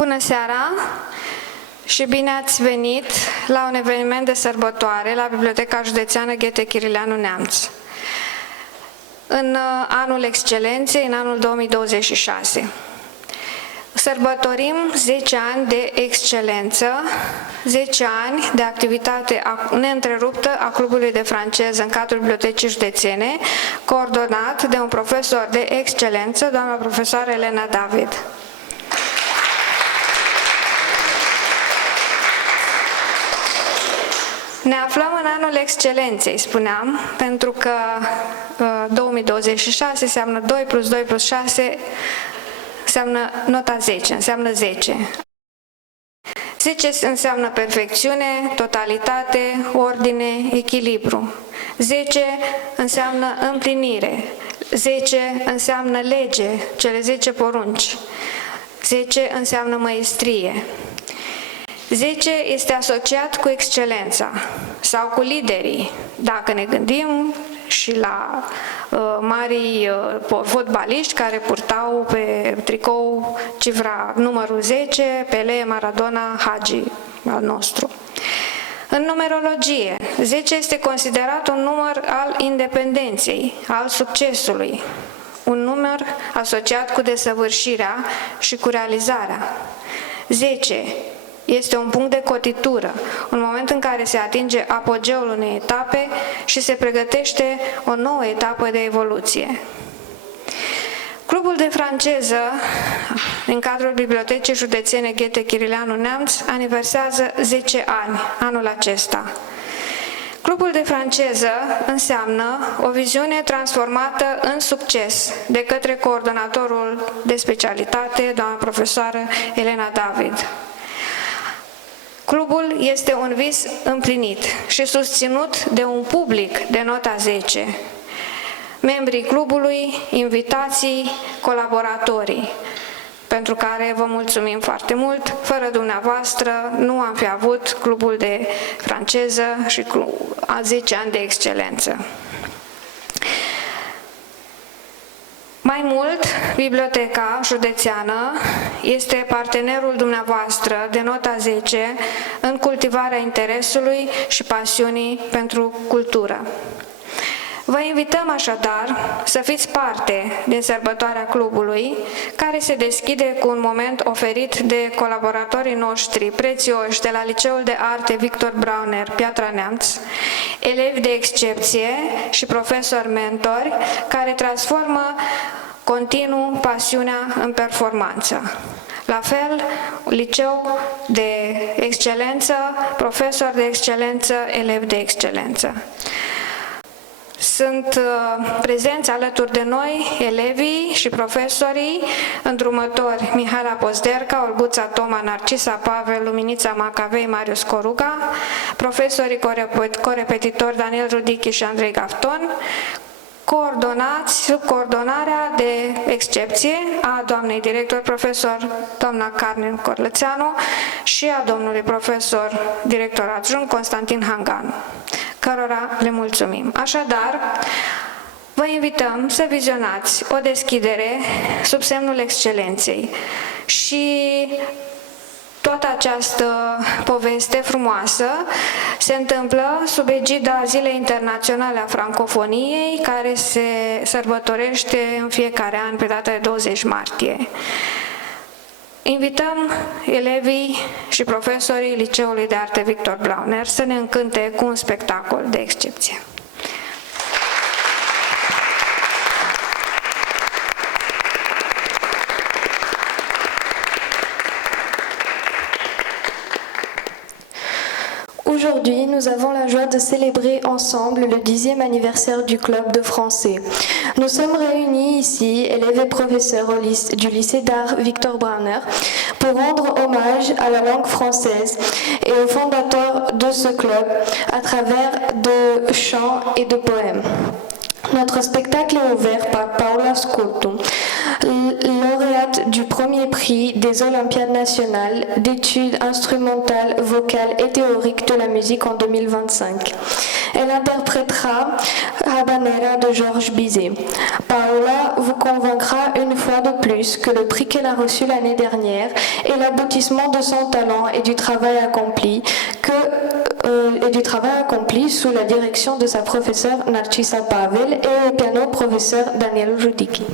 Bună seara și bine ați venit la un eveniment de sărbătoare la Biblioteca Județeană Ghete Chirileanu Neamț. În anul excelenței, în anul 2026. Sărbătorim 10 ani de excelență, 10 ani de activitate neîntreruptă a Clubului de Franceză în cadrul Bibliotecii Județene, coordonat de un profesor de excelență, doamna profesoară Elena David. Ne aflăm în anul excelenței, spuneam, pentru că 2026 înseamnă 2 plus 2 plus 6, înseamnă nota 10, înseamnă 10. 10 înseamnă perfecțiune, totalitate, ordine, echilibru. 10 înseamnă împlinire. 10 înseamnă lege, cele 10 porunci. 10 înseamnă măestrie. 10 este asociat cu excelența sau cu liderii. Dacă ne gândim și la marii fotbaliști care purtau pe tricou cifra numărul 10, Pelé, Maradona, Hagi al nostru. În numerologie, 10 este considerat un număr al independenței, al succesului, un număr asociat cu desăvârșirea și cu realizarea. 10 este un punct de cotitură, un moment în care se atinge apogeul unei etape și se pregătește o nouă etapă de evoluție. Clubul de franceză, în cadrul Bibliotecii Județene Ghete Chirileanu Neamț, aniversează 10 ani anul acesta. Clubul de franceză înseamnă o viziune transformată în succes de către coordonatorul de specialitate, doamna profesoară Elena David. Clubul este un vis împlinit și susținut de un public de nota 10. Membrii clubului, invitații, colaboratorii, pentru care vă mulțumim foarte mult. Fără dumneavoastră nu am fi avut clubul de franceză și a 10 ani de excelență. Mai mult, Biblioteca Județeană este partenerul dumneavoastră de nota 10 în cultivarea interesului și pasiunii pentru cultură. Vă invităm așadar să fiți parte din sărbătoarea clubului, care se deschide cu un moment oferit de colaboratorii noștri prețioși de la Liceul de Arte Victor Brauner, Piatra Neamț, elevi de excepție și profesori mentori care transformă continuu pasiunea în performanță. La fel, liceu de excelență, profesori de excelență, elevi de excelență. Sunt prezenți alături de noi elevii și profesorii, îndrumători Mihaela Pozderca, Olguța Toma, Narcisa Pavel, Luminița Macavei, Marius Coruga, profesorii corepetitori Daniel Rudichi și Andrei Gafton, coordonați sub coordonarea de excepție a doamnei director profesor doamna Carmen Corlățeanu și a domnului profesor director adjunct Constantin Hanganu, cărora le mulțumim. Așadar, vă invităm să vizionați o deschidere sub semnul excelenței și toată această poveste frumoasă se întâmplă sub egida Zilei Internaționale a Francofoniei, care se sărbătorește în fiecare an pe data de 20 martie. Invităm elevii și profesorii Liceului de Arte Victor Brauner să ne încânte cu un spectacol de excepție. Aujourd'hui, nous avons la joie de célébrer ensemble le 10e anniversaire du club de français. Nous sommes réunis ici, élèves et professeurs du lycée d'art Victor Brauner, pour rendre hommage à la langue française et au fondateur de ce club à travers de chants et de poèmes. Notre spectacle est ouvert par Paula Scultu, lauréate du premier prix des Olympiades nationales d'études instrumentales, vocales et théoriques de la musique en 2025. Elle interprétera Habanera de Georges Bizet. Paola vous convaincra une fois de plus que le prix qu'elle a reçu l'année dernière est l'aboutissement de son talent et du travail accompli sous la direction de sa professeure Narcisa Pavel et au piano professeur Daniel Rudicki.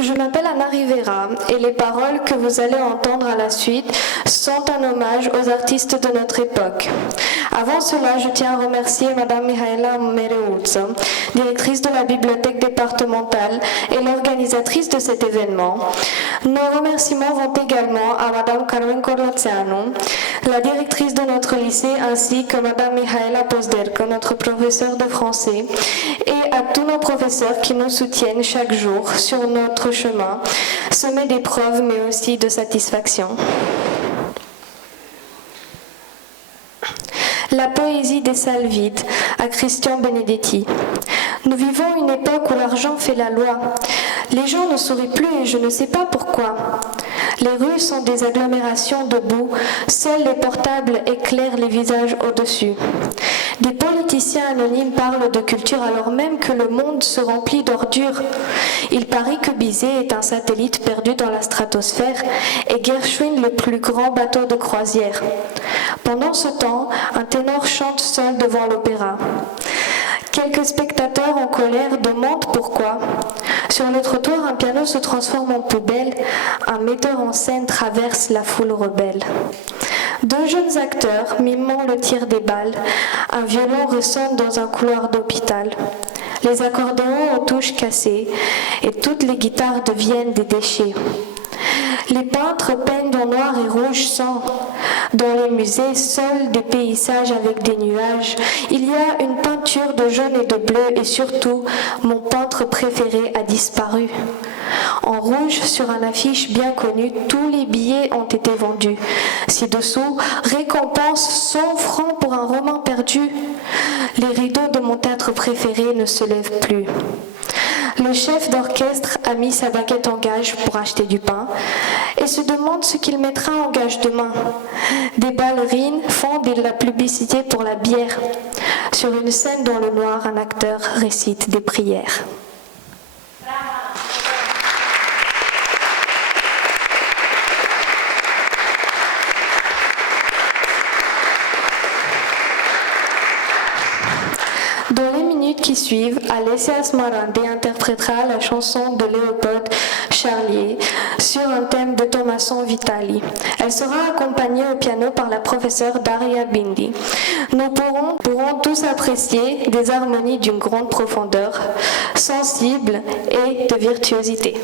Je m'appelle Anna Rivera et les paroles que vous allez entendre à la suite sont un hommage aux artistes de notre époque. Avant cela, je tiens à remercier Madame Mihaela Mereutza, directrice de la bibliothèque départementale et l'organisatrice de cet événement. Nos remerciements vont également à Madame Carmen Corlazeanu, la directrice de notre lycée, ainsi que Madame Mihaela Pozderko, notre professeure de français, et à tous nos professeurs qui nous soutiennent chaque jour sur notre chemin, semé d'épreuves mais aussi de satisfaction. La poésie des salles vides, à Christian Benedetti. Nous vivons une époque où l'argent fait la loi. Les gens ne sourient plus et je ne sais pas pourquoi. Les rues sont des agglomérations de boue, seuls les portables éclairent les visages au-dessus. Des politiciens anonymes parlent de culture alors même que le monde se remplit d'ordures. Il parie que Bizet est un satellite perdu dans la stratosphère et Gershwin le plus grand bateau de croisière. Pendant ce temps, un ténor chante seul devant l'opéra. Quelques spectateurs en colère demandent pourquoi. Sur le trottoir, un piano se transforme en poubelle. Un metteur en scène traverse la foule rebelle. Deux jeunes acteurs mimant le tir des balles. Un violon ressonne dans un couloir d'hôpital. Les accordéons aux touches cassées et toutes les guitares deviennent des déchets. Les peintres peignent en noir et rouge sang. Dans les musées, seuls des paysages avec des nuages. Il y a une peinture de jaune et de bleu et surtout, mon peintre préféré a disparu. En rouge, sur une affiche bien connue, tous les billets ont été vendus. Ci-dessous, récompense 100 francs pour un roman perdu. Les rideaux de mon théâtre préféré ne se lèvent plus. Le chef d'orchestre a mis sa baguette en gage pour acheter du pain et se demande ce qu'il mettra en gage demain. Des ballerines font de la publicité pour la bière. Sur une scène dans le noir, un acteur récite des prières. Dans les minutes qui suivent, Alessia Smarandi interprétera la chanson de Léopold Charlier sur un thème de Tommaso Vitali. Elle sera accompagnée au piano par la professeure Daria Bindi. Nous pourrons tous apprécier des harmonies d'une grande profondeur, sensible et de virtuosité.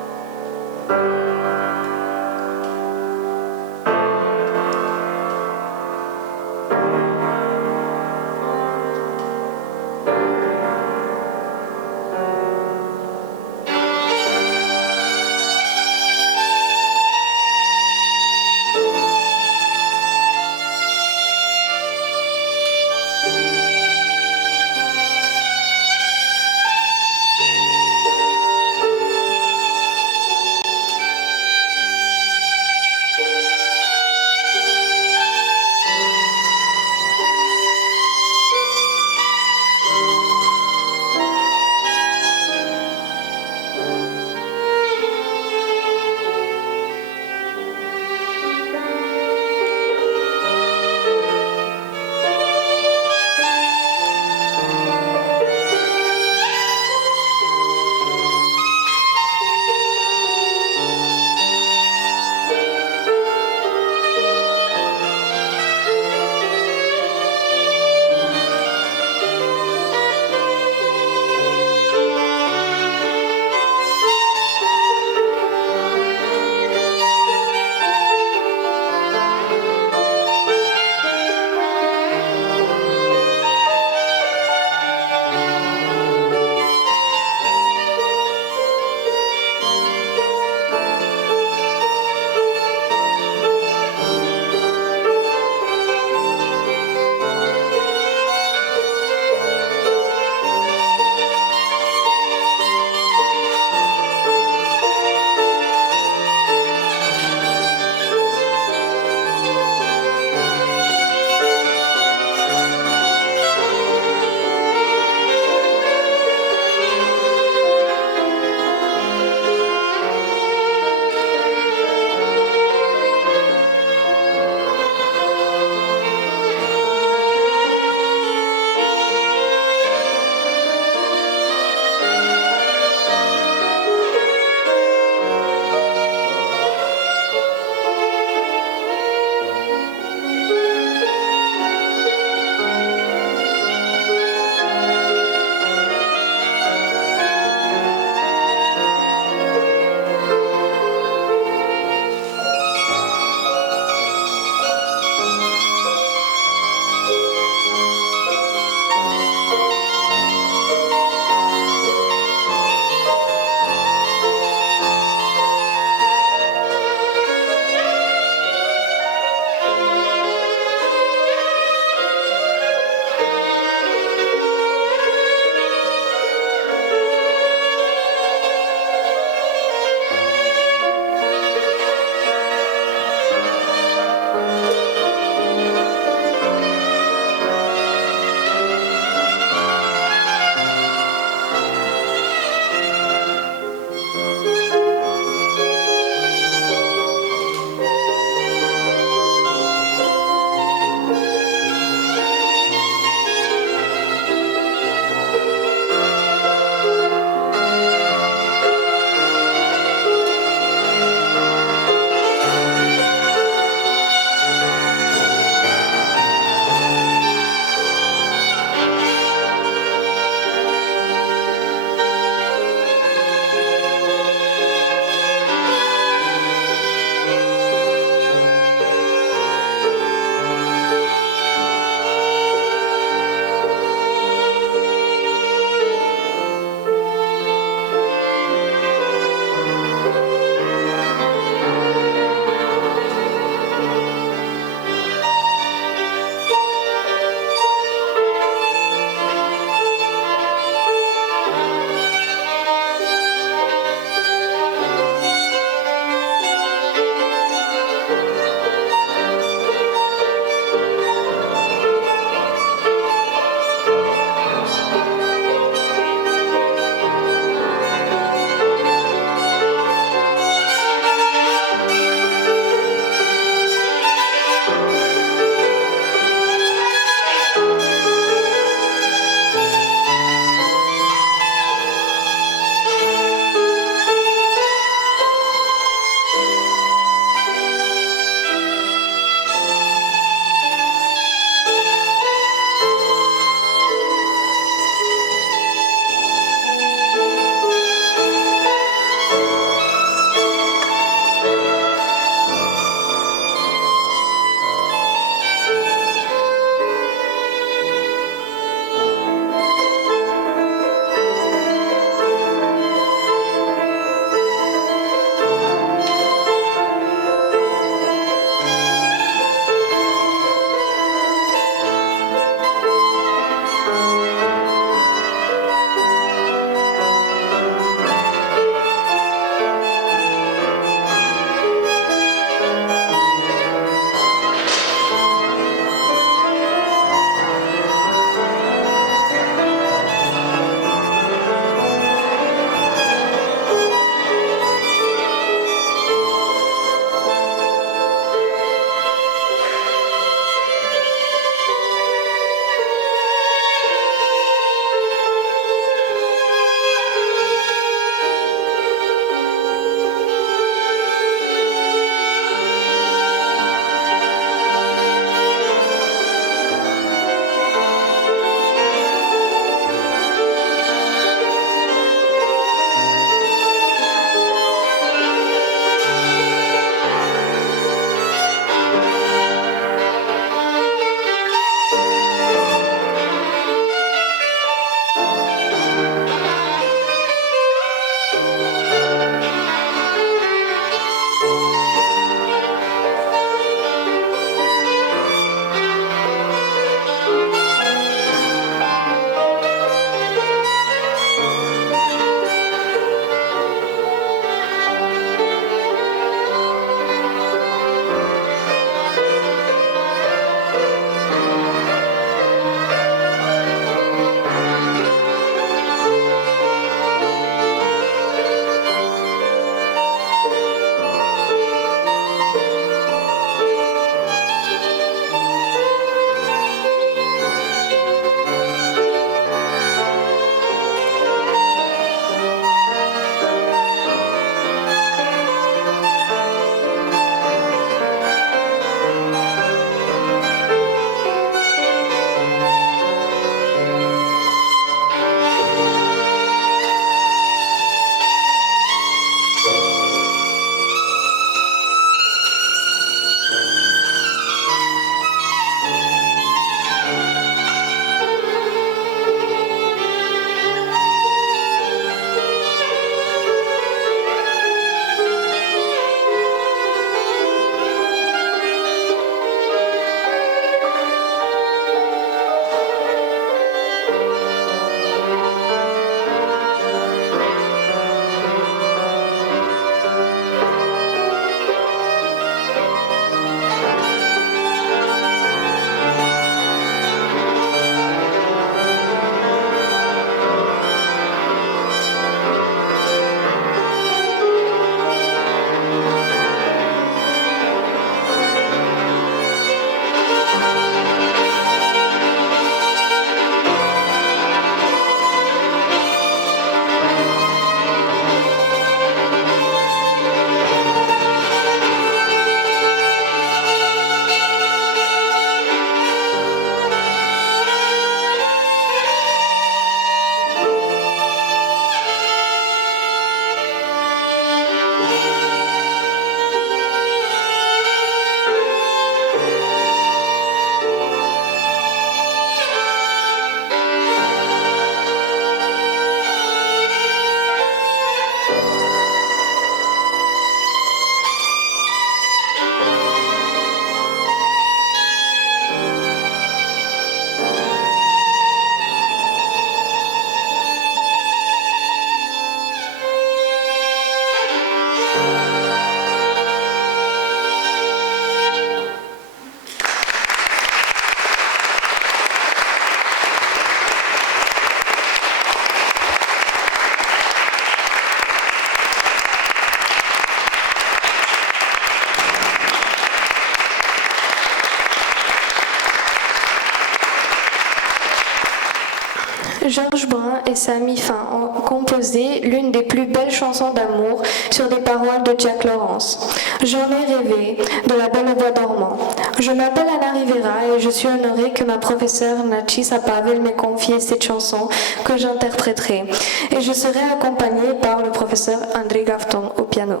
Georges Brun et Samy Fin ont composé l'une des plus belles chansons d'amour sur des paroles de Jack Lawrence. J'en ai rêvé, de la Belle au bois dormant. Je m'appelle Anna Rivera et je suis honorée que ma professeure Nachisa Pavel m'ait confié cette chanson que j'interpréterai. Et je serai accompagnée par le professeur André Gafton au piano.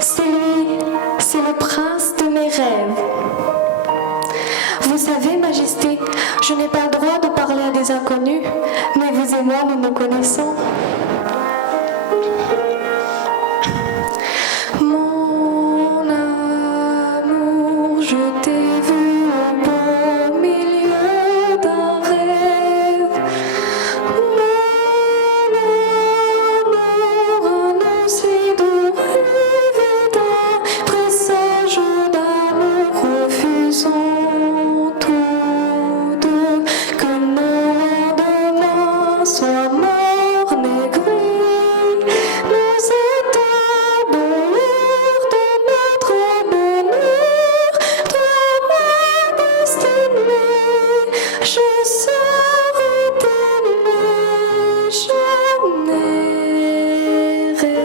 C'est lui, c'est le prince de mes rêves. Vous savez, Majesté, je n'ai pas le droit de parler à des inconnus, mais vous et moi, nous nous connaissons. Mon amour, je t'ai vu au beau milieu d'un rêve. Mon amour, un aussi doux rêve et d'un présage d'amour refusant. Sois morne et gris, nous attendons l'heure de notre bonheur, toi ma destinée, je serai t'aimer, j'en ai rêvé.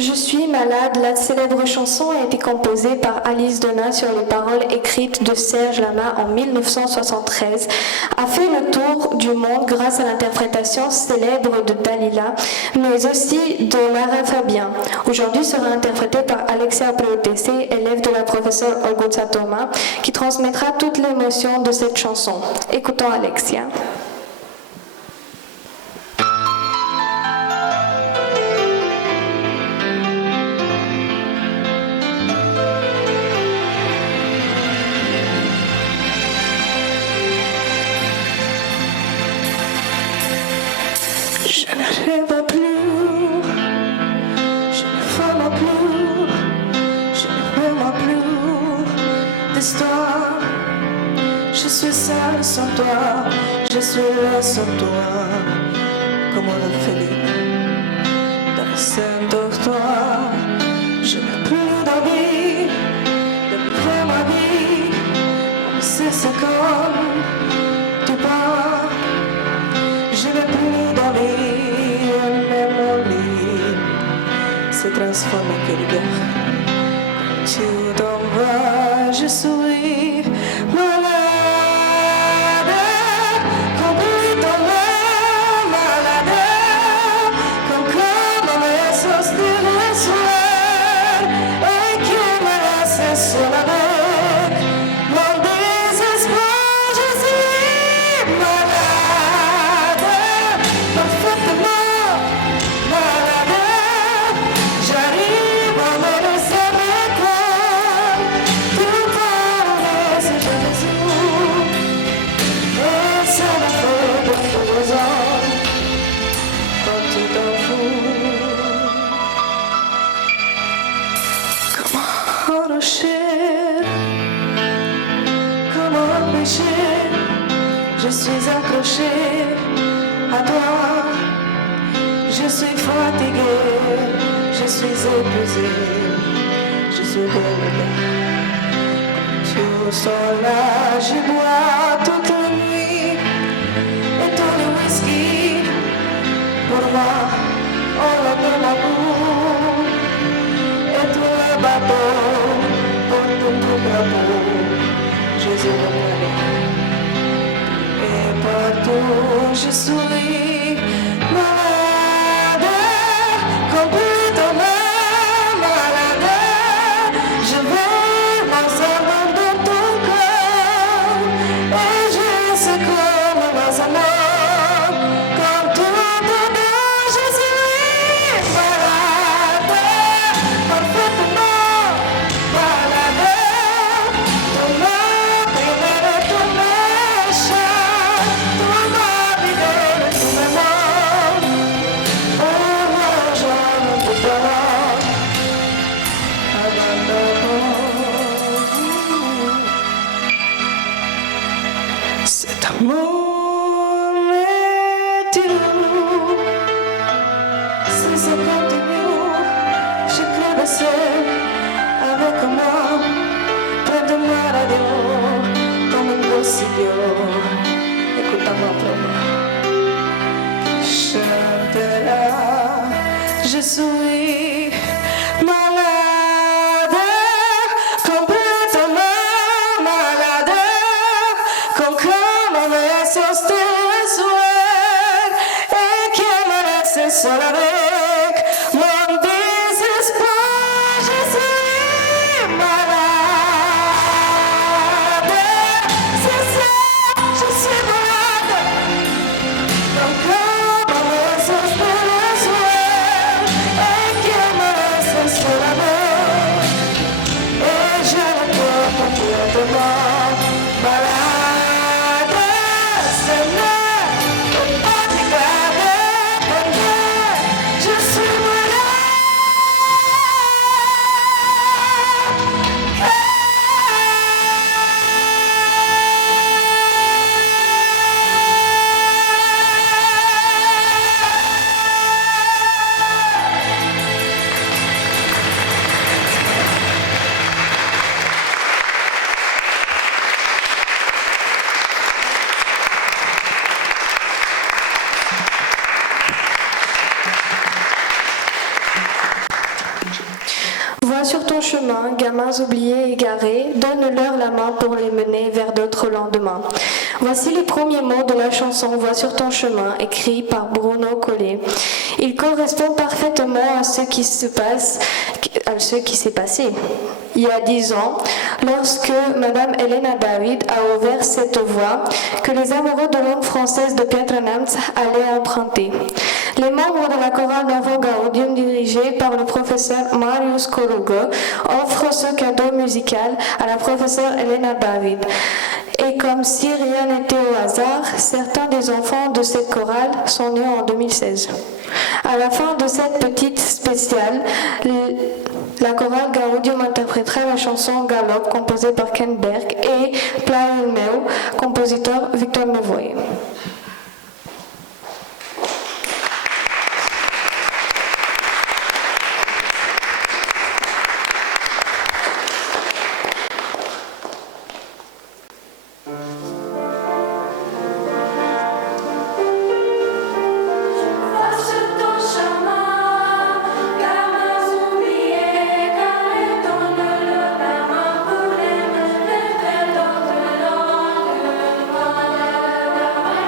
Je suis malade, la célèbre chanson a été composée par Alice Donna sur les paroles écrites de Serge Lama en 1973, a fait le tour du monde grâce à l'interprétation célèbre de Dalila, mais aussi de Lara Fabian. Aujourd'hui sera interprétée par Alexia Preotese, élève de la professeure Olguța Toma, qui transmettra toute l'émotion de cette chanson. Écoutons Alexia. Je ne rêve plus, je ne fais plus, je ne m'aime plus d'histoire. Je suis seule sans toi, je suis là sans toi, comme le féline dans le sein dortoir. Je n'ai plus d'envie de vivre ma vie, comme si c'est comme tu pars. Je n'ai plus d'envie, même mon lit se transforme en quelqu'un. Quand tu t'en vas, je suis malade, complètement malade, comme mes sauces de le soir, et qui me laisse seul avec mon désespoir. Je suis malade. Parfaitement malade, j'arrive à me laisser reprendre. Tout parle, c'est Jésus, et ça me fait beaucoup raison quand tu t'en fous. Comme un rocher, comme un péché, je suis accrochée à toi. Je suis fatiguée, je suis épuisée, je suis brûlée. Tu sors là, je bois toute la nuit, et tous les whisky, pour moi, on l'a de l'amour, et tout le bateau, pour tout le drapeau, Jésus le planète. Et partout je suis malade, complètement malade. main, près de ma radio, comme un bossillo. Écoute-moi, chantera, je suis malade, complètement malade, comme me soste le soir, et qui me laisse seul avec mon désespoir. Je suis malade, c'est ça, je suis malade. Comme me soste le soir, et qui me laisse seul avec, et je me trouve complètement malade. C'est là, pas de garder, je suis malade. Vois sur ton chemin, gamins oubliés, égarés, donne-leur la main pour les mener vers d'autres lendemains. Voici les premiers mots de la chanson Vois sur ton chemin, écrit par Bruno Collet. Il correspond parfaitement à ce qui s'est passé il y a 10 ans, lorsque Madame Elena David a ouvert cette voie que les amoureux de langue française de Pietra Neamț allaient emprunter. Les membres de la chorale Novo Gaudium, dirigée par le professeur Marius Corugo, offrent ce cadeau musical à la professeure Elena David. Et comme si rien n'était au hasard, certains des enfants de cette chorale sont nés en 2016. À la fin de cette petite spéciale, la chorale Gaudium interprétera la chanson Galop, composée par Ken Berg, et Plaiul meu, compositeur Victor Nevoie. Malade,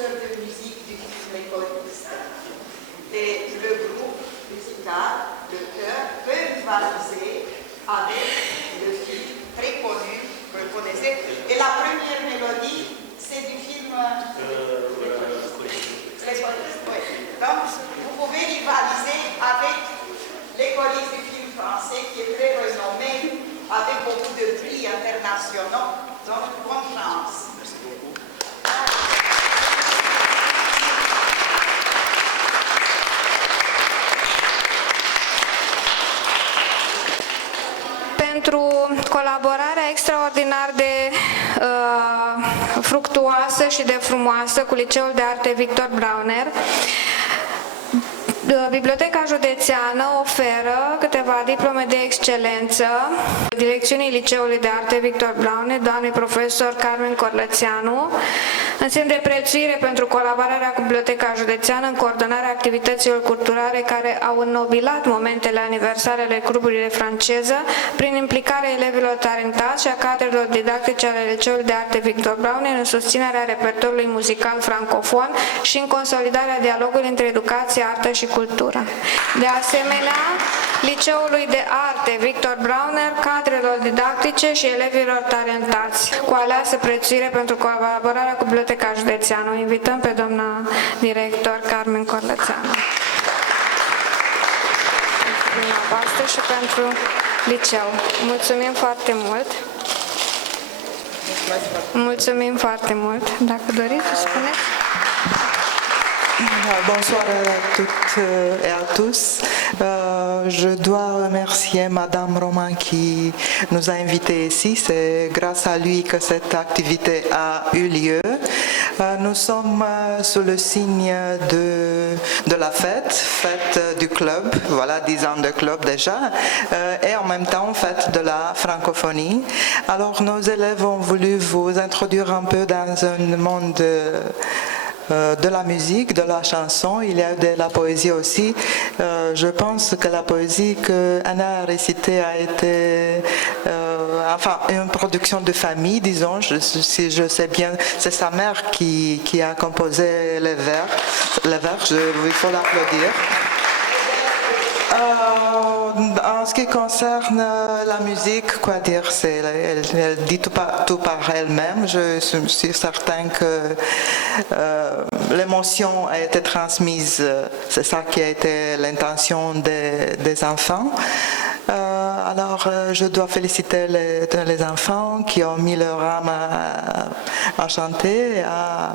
professeur de musique du film Les Choristes. Et le groupe musical, le chœur, peut rivaliser avec le film très connu, vous le connaissez. Et la première mélodie, c'est du film Les Choristes. Oui. Donc, vous pouvez rivaliser avec les choristes du film français qui est très renommé, avec beaucoup de prix internationaux. Donc, bonne chance. Merci beaucoup. Pentru colaborarea extraordinar de fructuoasă și de frumoasă cu Liceul de Arte Victor Brauner, Biblioteca Județeană oferă câteva diplome de excelență Direcțiunii Liceului de Arte Victor Brauner, doamnei profesor Carmen Corlățeanu, în semn de prețuire pentru colaborarea cu Biblioteca Județeană în coordonarea activităților culturale care au înnobilat momentele aniversare ale grupurilor de franceză prin implicarea elevilor talentați și a cadrelor didactice ale Liceului de Arte Victor Brauner în susținerea repertoriului muzical francofon și în consolidarea dialogului între educație, artă și cultură. De asemenea, Liceului de Arte Victor Brauner, cadrelor didactice și elevilor talentați, cu aleasă prețuire pentru colaborarea cu Biblioteca Județeană. O invităm pe doamna director Carmen Corlățeanu. Pentru dumneavoastră și pentru liceu. Mulțumim foarte mult! Mulțumim foarte mult! Dacă doriți să spuneți. Bonsoir à toutes et à tous. Je dois remercier Madame Roman qui nous a invités ici. C'est grâce à lui que cette activité a eu lieu. Nous sommes sous le signe de la fête du club, voilà 10 ans de club déjà, et en même temps fête de la francophonie. Alors nos élèves ont voulu vous introduire un peu dans un monde de la musique, de la chanson, il y a de la poésie aussi. Je pense que la poésie qu'Anna a récitée a été une production de famille, disons, si je sais bien, c'est sa mère qui a composé les vers, il faut l'applaudir. En ce qui concerne la musique, quoi dire, elle dit tout par elle-même. Je suis certain que l'émotion a été transmise. C'est ça qui a été l'intention des enfants. Alors, je dois féliciter les enfants qui ont mis leur âme à chanter, à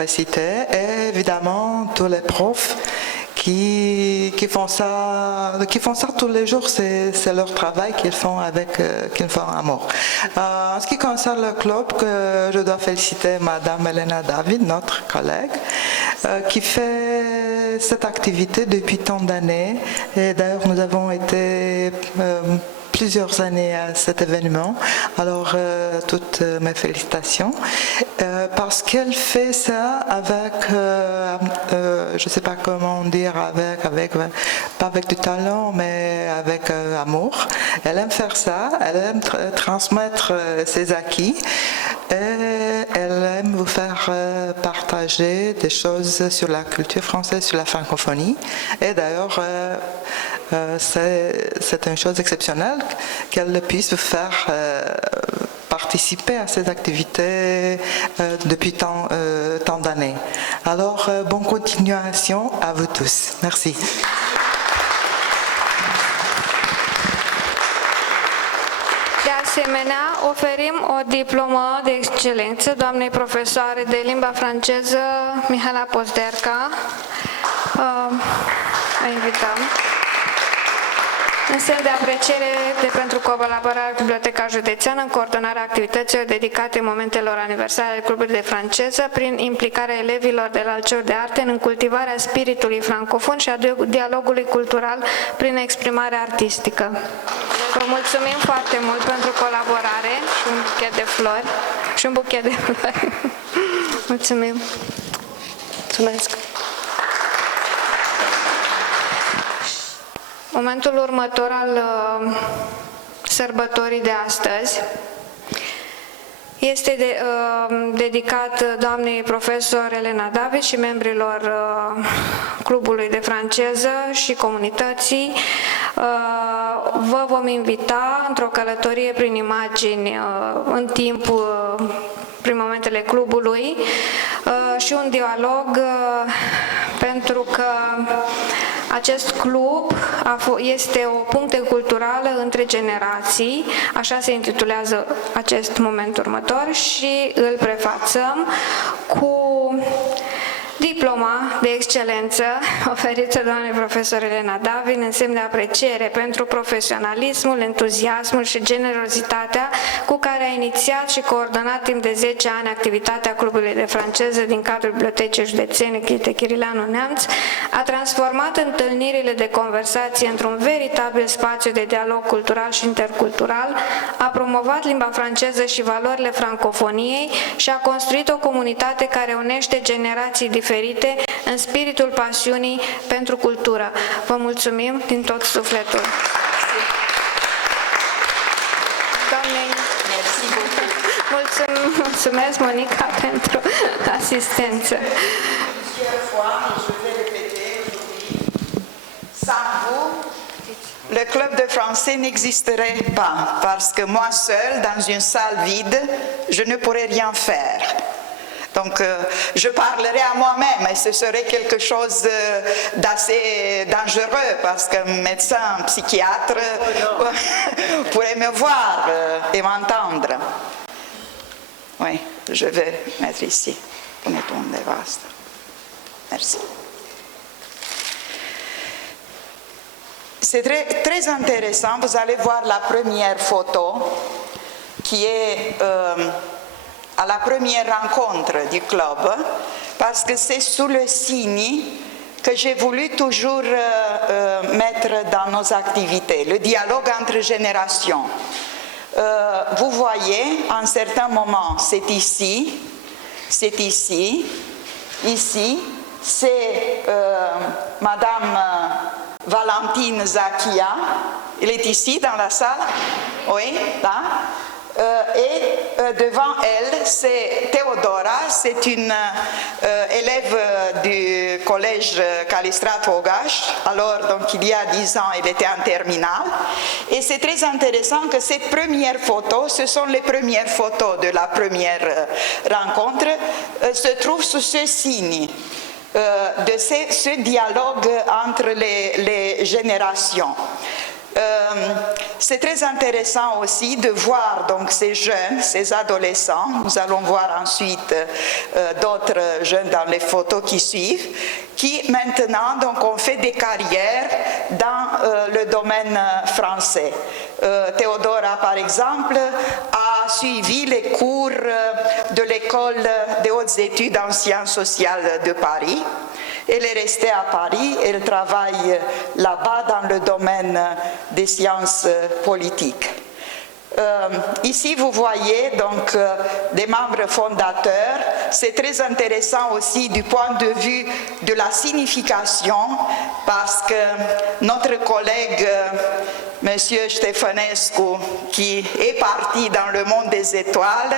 réciter, et évidemment tous les profs qui font ça tous les jours, c'est leur travail qu'ils font amour. En ce qui concerne le club, je dois féliciter Madame Elena David, notre collègue, qui fait cette activité depuis tant d'années. Et d'ailleurs, nous avons été plusieurs années à cet événement, alors toutes mes félicitations, parce qu'elle fait ça avec, je ne sais pas comment dire, pas avec du talent, mais avec amour. Elle aime faire ça, elle aime transmettre ses acquis, et elle aime vous faire partager des choses sur la culture française, sur la francophonie, et d'ailleurs, c'est une chose exceptionnelle qu'elle puisse vous faire participer à ces activités depuis tant d'années. Alors, bonne continuation à vous tous. Merci. De asemenea, oferim o diplomă de excelență doamnei profesoare de limba franceză Mihaela Pozderca. O invităm. În semn de apreciere pentru colaborarea cu Biblioteca Județeană în coordonarea activităților dedicate momentelor aniversare ale clubului de franceză prin implicarea elevilor de la Liceul de Arte în cultivarea spiritului francofon și a dialogului cultural prin exprimare artistică. Vă mulțumim foarte mult pentru colaborare și un buchet de flori. Mulțumim. Mulțumesc. Momentul următor al sărbătorii de astăzi Este dedicat doamnei profesor Elena David și membrilor clubului de franceză și comunității. Vă vom invita într-o călătorie prin imagini în timp, prin momentele clubului și un dialog pentru că acest club este o puncte culturală între generații, așa se intitulează acest moment următor și îl prefațăm cu diploma de excelență oferită doamnei profesor Elena Davin în semn de apreciere pentru profesionalismul, entuziasmul și generozitatea cu care a inițiat și coordonat timp de 10 ani activitatea Clubului de Franceză din cadrul Bibliotecii Județene Chite Chirileanu Neamț, a transformat întâlnirile de conversație într-un veritabil spațiu de dialog cultural și intercultural, a promovat limba franceză și valorile francofoniei și a construit o comunitate care unește generații diferite în spiritul pasiunii pentru cultură. Vă mulțumim din tot sufletul. Doamnei, mulțumesc, Monica, pentru asistență. Le club de français n'existerait pas, parce que moi seule, dans une salle vide, je ne pourrais rien faire. Donc, je parlerai à moi-même et ce serait quelque chose d'assez dangereux parce qu'un médecin, un psychiatre pourrait me voir et m'entendre. Oui, je vais mettre ici. Puneți undeva asta. Merci. C'est très intéressant. Vous allez voir la première photo qui est à la première rencontre du club, parce que c'est sous le signe que j'ai voulu toujours mettre dans nos activités, le dialogue entre générations. Vous voyez, à un certain moment, c'est ici, ici, c'est Madame Valentine Zakia, elle est ici dans la salle, oui, là. Et devant elle, c'est Théodora, c'est une élève du collège Calistrat Fogache. Alors, donc, il y a 10 ans, elle était en terminale. Et c'est très intéressant que cette première photo, ce sont les premières photos de la première rencontre, se trouvent sous ce signe. De ce dialogue entre les générations. C'est très intéressant aussi de voir donc ces jeunes, ces adolescents. Nous allons voir ensuite d'autres jeunes dans les photos qui suivent, qui maintenant donc ont fait des carrières dans le domaine français. Théodora, par exemple, a suivi les cours de l'école des hautes études en sciences sociales de Paris. Elle est restée à Paris, elle travaille là-bas dans le domaine des sciences politiques. Ici, vous voyez donc des membres fondateurs. C'est très intéressant aussi du point de vue de la signification, parce que notre collègue, Monsieur Ștefănescu, qui est parti dans le monde des étoiles,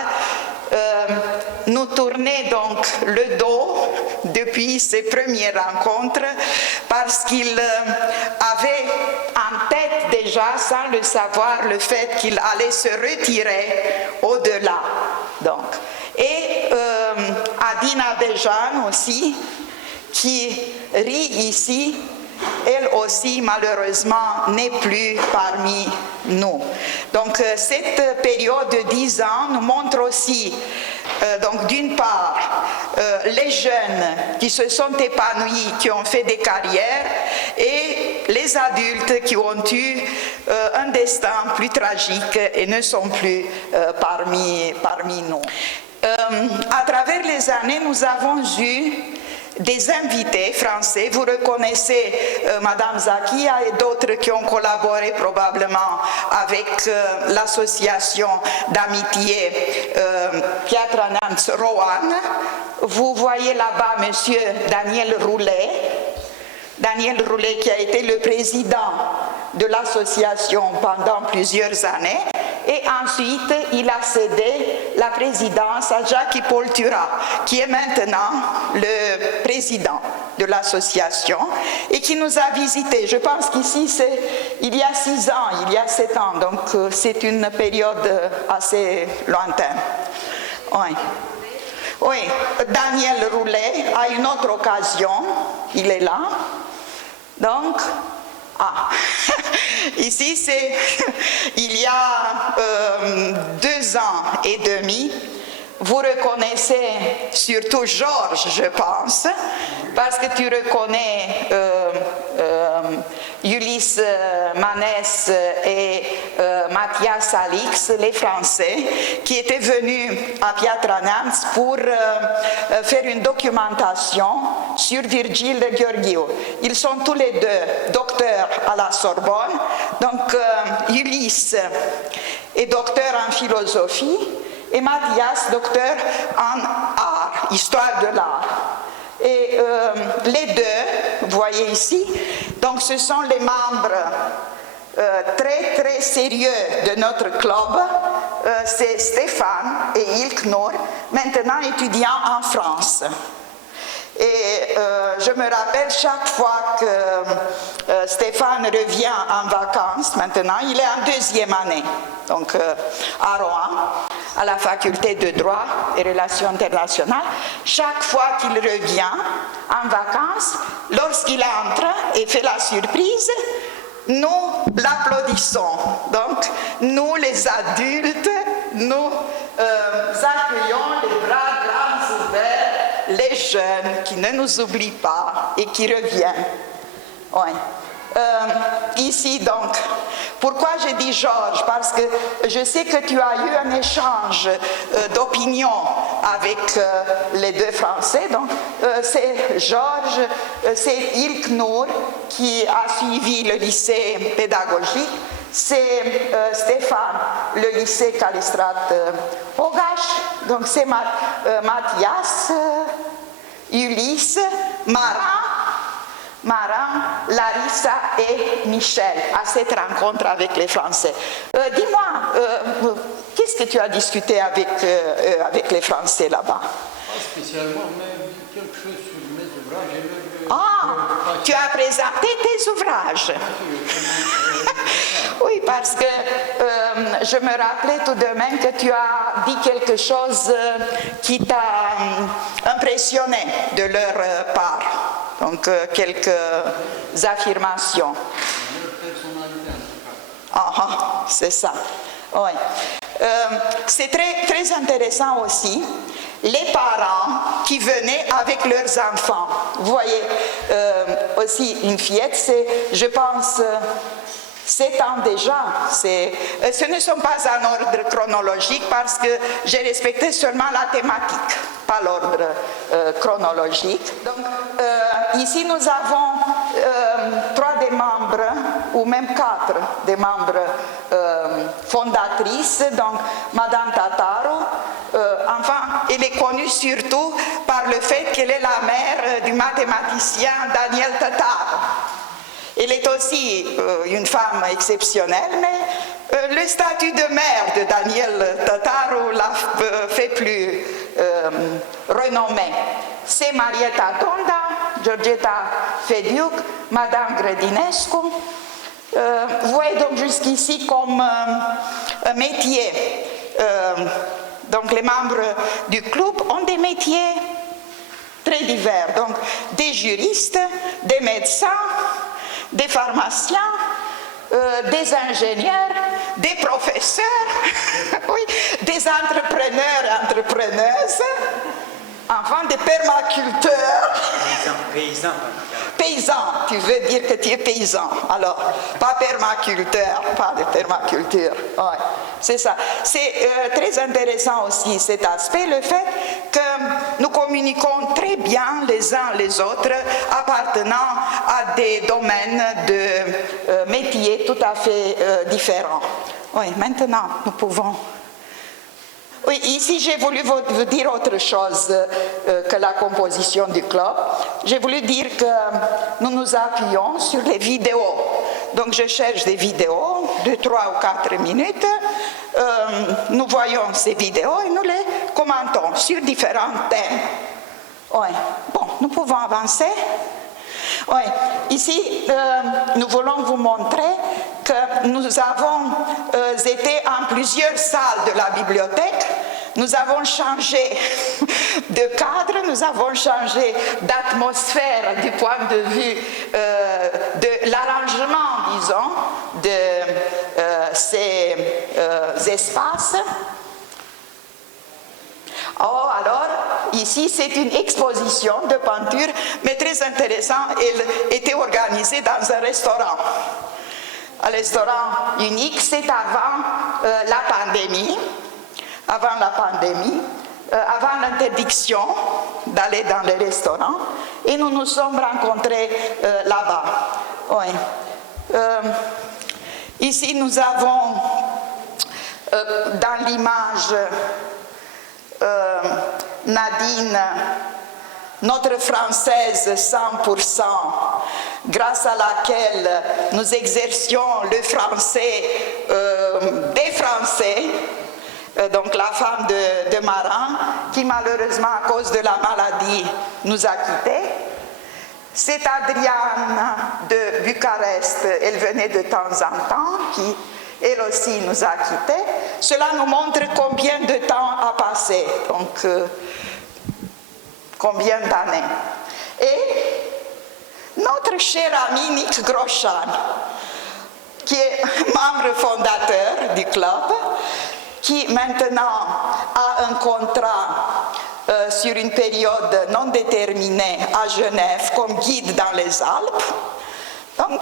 nous tournait donc le dos depuis ses premières rencontres parce qu'il avait en tête déjà, sans le savoir, le fait qu'il allait se retirer au-delà. Donc. Et Adina Bejan aussi, qui rit ici, elle aussi malheureusement n'est plus parmi nous. Donc cette période de 10 ans nous montre aussi donc d'une part les jeunes qui se sont épanouis, qui ont fait des carrières, et les adultes qui ont eu un destin plus tragique et ne sont plus parmi nous. À travers les années, nous avons eu des invités français. Vous reconnaissez Madame Zakia et d'autres qui ont collaboré probablement avec l'association d'amitié Piatra Neamț Roanne. Vous voyez là-bas Monsieur Daniel Roulet. Daniel Roulet qui a été le président de l'association pendant plusieurs années Et ensuite, il a cédé la présidence à Jacques-Paul Turat, qui est maintenant le président de l'association et qui nous a visités. Je pense qu'ici, c'est il y a 6 ans, il y a 7 ans, donc c'est une période assez lointaine. Oui. Oui, Daniel Roulet, à une autre occasion, il est là. Donc, ici, c'est il y a 2 ans et demi. Vous reconnaissez surtout Georges, je pense, parce que tu reconnais Ulysse Manès et Mathias Alix, les Français, qui étaient venus à Piatra-Neamț pour faire une documentation sur Virgile Gheorghiu. Ils sont tous les deux docteurs à la Sorbonne, donc Ulysse est docteur en philosophie, et Mathias, docteur en art, histoire de l'art. Et les deux, vous voyez ici, donc ce sont les membres très très sérieux de notre club. C'est Stéphane et Ilknur, maintenant étudiants en France. Et je me rappelle chaque fois que Stéphane revient en vacances, maintenant il est en 2e année, donc à Rouen, à la faculté de droit et relations internationales. Chaque fois qu'il revient en vacances, lorsqu'il entre et fait la surprise, nous l'applaudissons. Donc nous les adultes, nous accueillons les bras grands ouverts les jeunes qui ne nous oublient pas et qui reviennent. Ouais. Ici donc, pourquoi je dis Georges? Parce que je sais que tu as eu un échange d'opinion avec les deux Français. Donc c'est Georges, c'est Ilknur qui a suivi le lycée pédagogique. C'est Stéphane, le lycée Callistrate Hogaș, donc c'est Mathias, Ulysse, Marin, Larissa et Michel à cette rencontre avec les Français. Dis-moi, qu'est-ce que tu as discuté avec les Français là-bas? Pas spécialement, mais quelque chose sur mes ouvrages. Tu as présenté tes ouvrages. Oui, parce que je me rappelais tout de même que tu as dit quelque chose qui t'a impressionné de leur part. Donc, quelques affirmations. C'est ça. Oui. C'est très, très intéressant aussi, les parents qui venaient avec leurs enfants. Vous voyez, aussi une fillette, c'est, je pense, 7 ans déjà. Ce ne sont pas en ordre chronologique parce que j'ai respecté seulement la thématique, pas l'ordre chronologique. Donc, ici, nous avons 3 des membres, ou même 4 des membres fondatrices, donc Madame Tataro. Enfin, elle est connue surtout par le fait qu'elle est la mère du mathématicien Daniel Tataro. Elle est aussi une femme exceptionnelle, mais le statut de mère de Daniel Tataro l'a fait plus renommée. C'est Marietta Tonda, Georgeta Fediuc, Madame Grădinescu. Vous voyez donc jusqu'ici comme métier. Donc les membres du club ont des métiers très divers. Donc des juristes, des médecins, des pharmaciens, des ingénieurs, des professeurs, oui, des entrepreneurs, entrepreneuses, enfin des permaculteurs. Paysan, tu veux dire que tu es paysan, alors pas permaculteur, pas de permaculture, ouais, c'est ça. C'est très intéressant aussi cet aspect, le fait que nous communiquons très bien les uns les autres, appartenant à des domaines de métiers tout à fait différents. Oui, maintenant nous pouvons... Oui, ici j'ai voulu vous dire autre chose que la composition du club. J'ai voulu dire que nous nous appuyons sur les vidéos. Donc je cherche des vidéos de 3 ou 4 minutes nous voyons ces vidéos et nous les commentons sur différents thèmes. Ouais. Bon, nous pouvons avancer. Ouais. Ici, nous voulons vous montrer que nous avons été en plusieurs salles de la bibliothèque. Nous avons changé de cadre, nous avons changé d'atmosphère du point de vue de l'arrangement, disons, de ces espaces. Oh, alors, ici, c'est une exposition de peinture, mais très intéressante. Elle était organisée dans un restaurant. Un restaurant unique, c'est avant la pandémie. Avant la pandémie, avant l'interdiction d'aller dans les restaurants, et nous nous sommes rencontrés là-bas. Oui. Ici, nous avons dans l'image Nadine, notre française 100%, grâce à laquelle nous exercions le français des Français. Donc la femme de Marin, qui malheureusement à cause de la maladie nous a quittés. C'est Adriane de Bucarest, elle venait de temps en temps, qui elle aussi nous a quittés. Cela nous montre combien de temps a passé, donc combien d'années. Et notre cher ami Nick Groschan, qui est membre fondateur du club, qui maintenant a un contrat sur une période non déterminée à Genève comme guide dans les Alpes. Donc,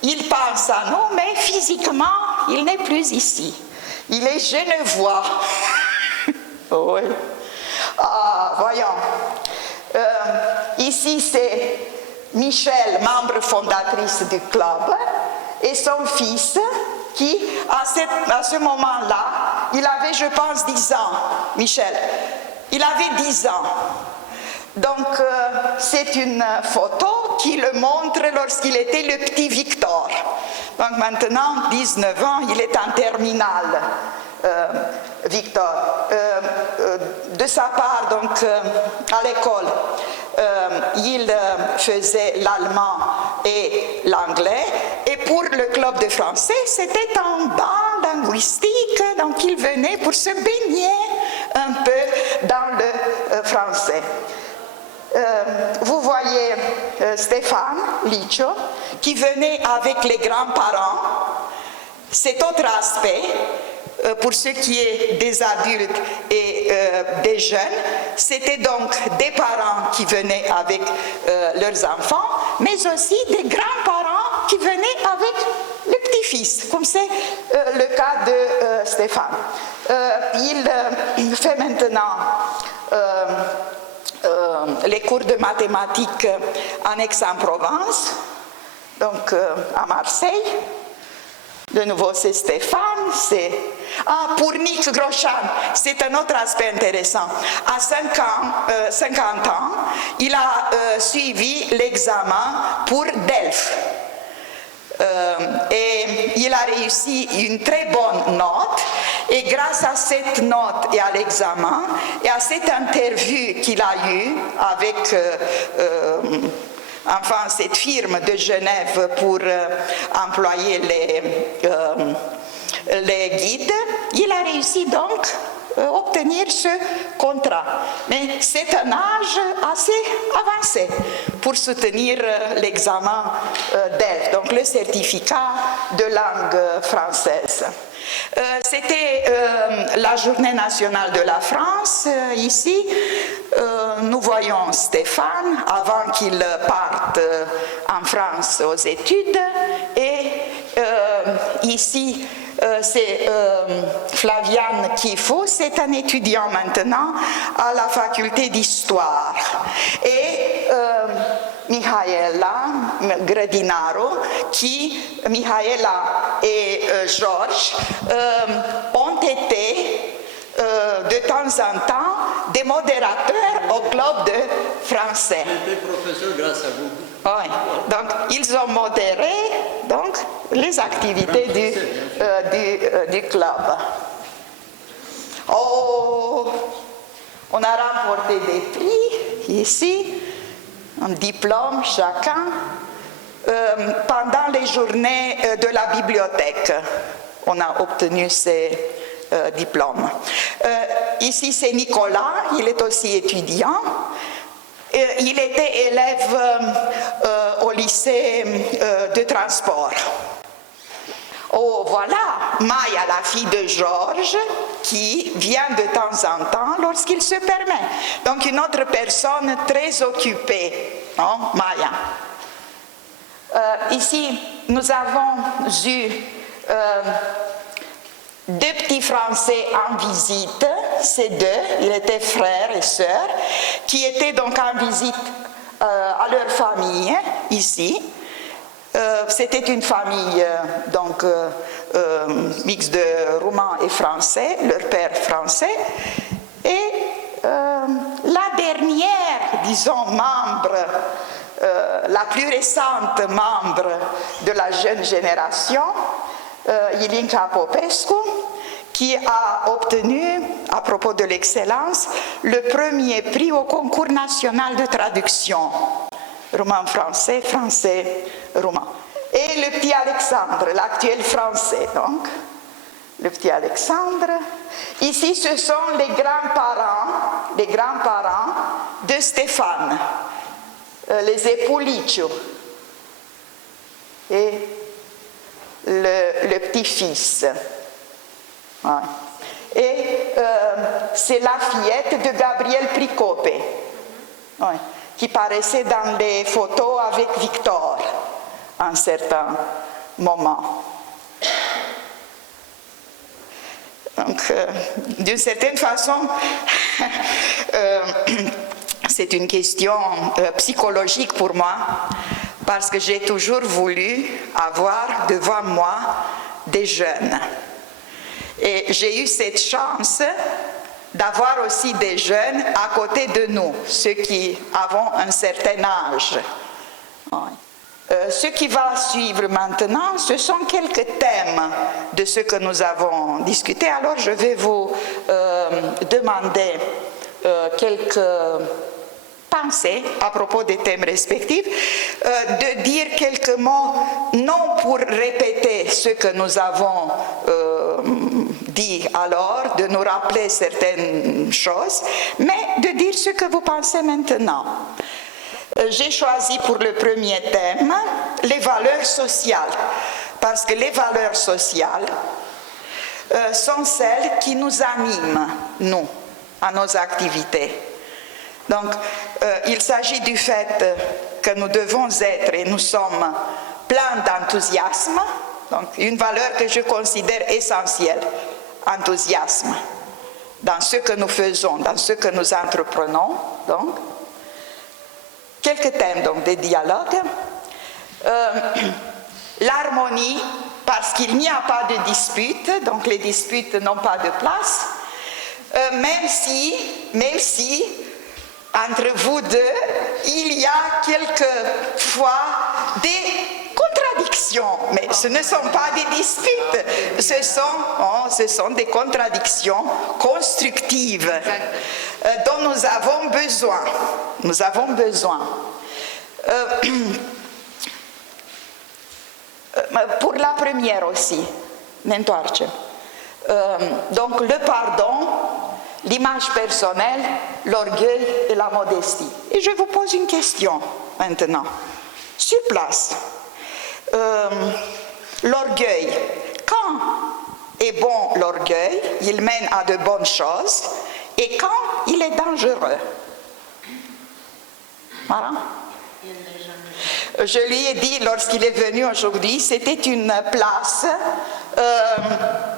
il pense à nous, mais physiquement, il n'est plus ici. Il est genevois. Oui. Ah, voyons. Ici, c'est Michel, membre fondatrice du club, et son fils, qui, à ce moment-là, il avait, je pense, 10 ans, Michel. Il avait 10 ans. Donc, c'est une photo qui le montre lorsqu'il était le petit Victor. Donc, maintenant, 19 ans, il est en terminale, Victor. De sa part, donc, à l'école, il faisait l'allemand et l'anglais, et pour le club de français, c'était un bain linguistique, donc il venait pour se baigner un peu dans le français. Vous voyez Stéphane Liccio, qui venait avec les grands-parents. Cet autre aspect, pour ce qui est des adultes et des jeunes, c'était donc des parents qui venaient avec leurs enfants, mais aussi des grands-parents qui venaient avec le petit-fils, comme c'est le cas de Stéphane. Il fait maintenant les cours de mathématiques en Aix-en-Provence, donc à Marseille. De nouveau, c'est Stéphane. Pour Nick Groschan, c'est un autre aspect intéressant. À 50 ans, il a suivi l'examen pour Delphes. Et il a réussi une très bonne note, et grâce à cette note et à l'examen et à cette interview qu'il a eue avec cette firme de Genève pour employer les guides, il a réussi donc à obtenir ce contrat. Mais c'est un âge assez avancé pour soutenir l'examen DELF, donc le certificat de langue française. C'était la journée nationale de la France. Ici, nous voyons Stéphane avant qu'il parte en France aux études. Et ici, c'est Flaviane Kifo, c'est un étudiant maintenant à la faculté d'histoire. Et Mihaela Gradinaro, Mihaela et Georges ont été de temps en temps des modérateurs au club de français. J'étais professeur grâce à vous. Oui, donc ils ont modéré donc, les activités du club. Oh, on a remporté des prix ici, un diplôme chacun, pendant les journées de la bibliothèque. On a obtenu ces diplômes. Ici, c'est Nicolas, il est aussi étudiant. Il était élève au lycée de transport. Oh, voilà, Maya, la fille de Georges, qui vient de temps en temps lorsqu'il se permet. Donc, une autre personne très occupée, non, Maya. Ici, nous avons eu deux petits Français en visite, ces deux, ils étaient frères et sœurs, qui étaient donc en visite à leur famille, ici. C'était une famille donc mixte de Roumains et Français, leur père français. Et la dernière, disons, membre, la plus récente membre de la jeune génération, Ilinca Popescu, qui a obtenu, à propos de l'excellence, le premier prix au concours national de traduction. Roumain-français, français-roumain. Et le petit Alexandre, l'actuel français, donc. Le petit Alexandre. Ici, ce sont les grands-parents de Stéphane, les époux Liciu. Et le petit-fils. Ouais. Et c'est la fillette de Gabriel Pricope, ouais, qui paraissait dans les photos avec Victor à un certain moment. Donc, d'une certaine façon, c'est une question psychologique pour moi, parce que j'ai toujours voulu avoir devant moi des jeunes. Et j'ai eu cette chance d'avoir aussi des jeunes à côté de nous, ceux qui avons un certain âge. Ce qui va suivre maintenant, ce sont quelques thèmes de ce que nous avons discuté. Alors je vais vous demander quelques pensées à propos des thèmes respectifs, de dire quelques mots, non pour répéter ce que nous avons dit alors, de nous rappeler certaines choses, mais de dire ce que vous pensez maintenant. J'ai choisi pour le premier thème les valeurs sociales, parce que les valeurs sociales sont celles qui nous animent, nous, à nos activités. Donc, il s'agit du fait que nous devons être et nous sommes pleins d'enthousiasme, donc une valeur que je considère essentielle, enthousiasme, dans ce que nous faisons, dans ce que nous entreprenons. Donc, quelques thèmes donc, des dialogues. L'harmonie, parce qu'il n'y a pas de dispute, donc les disputes n'ont pas de place, même si entre vous deux, il y a quelquefois des contradictions, mais ce ne sont pas des disputes, ce sont des contradictions constructives dont nous avons besoin. Nous avons besoin. Pour la première aussi, donc le pardon, l'image personnelle, l'orgueil et la modestie. Et je vous pose une question maintenant. Sur place, l'orgueil, quand est bon l'orgueil, il mène à de bonnes choses, et quand il est dangereux. Voilà. Je lui ai dit lorsqu'il est venu aujourd'hui, c'était une place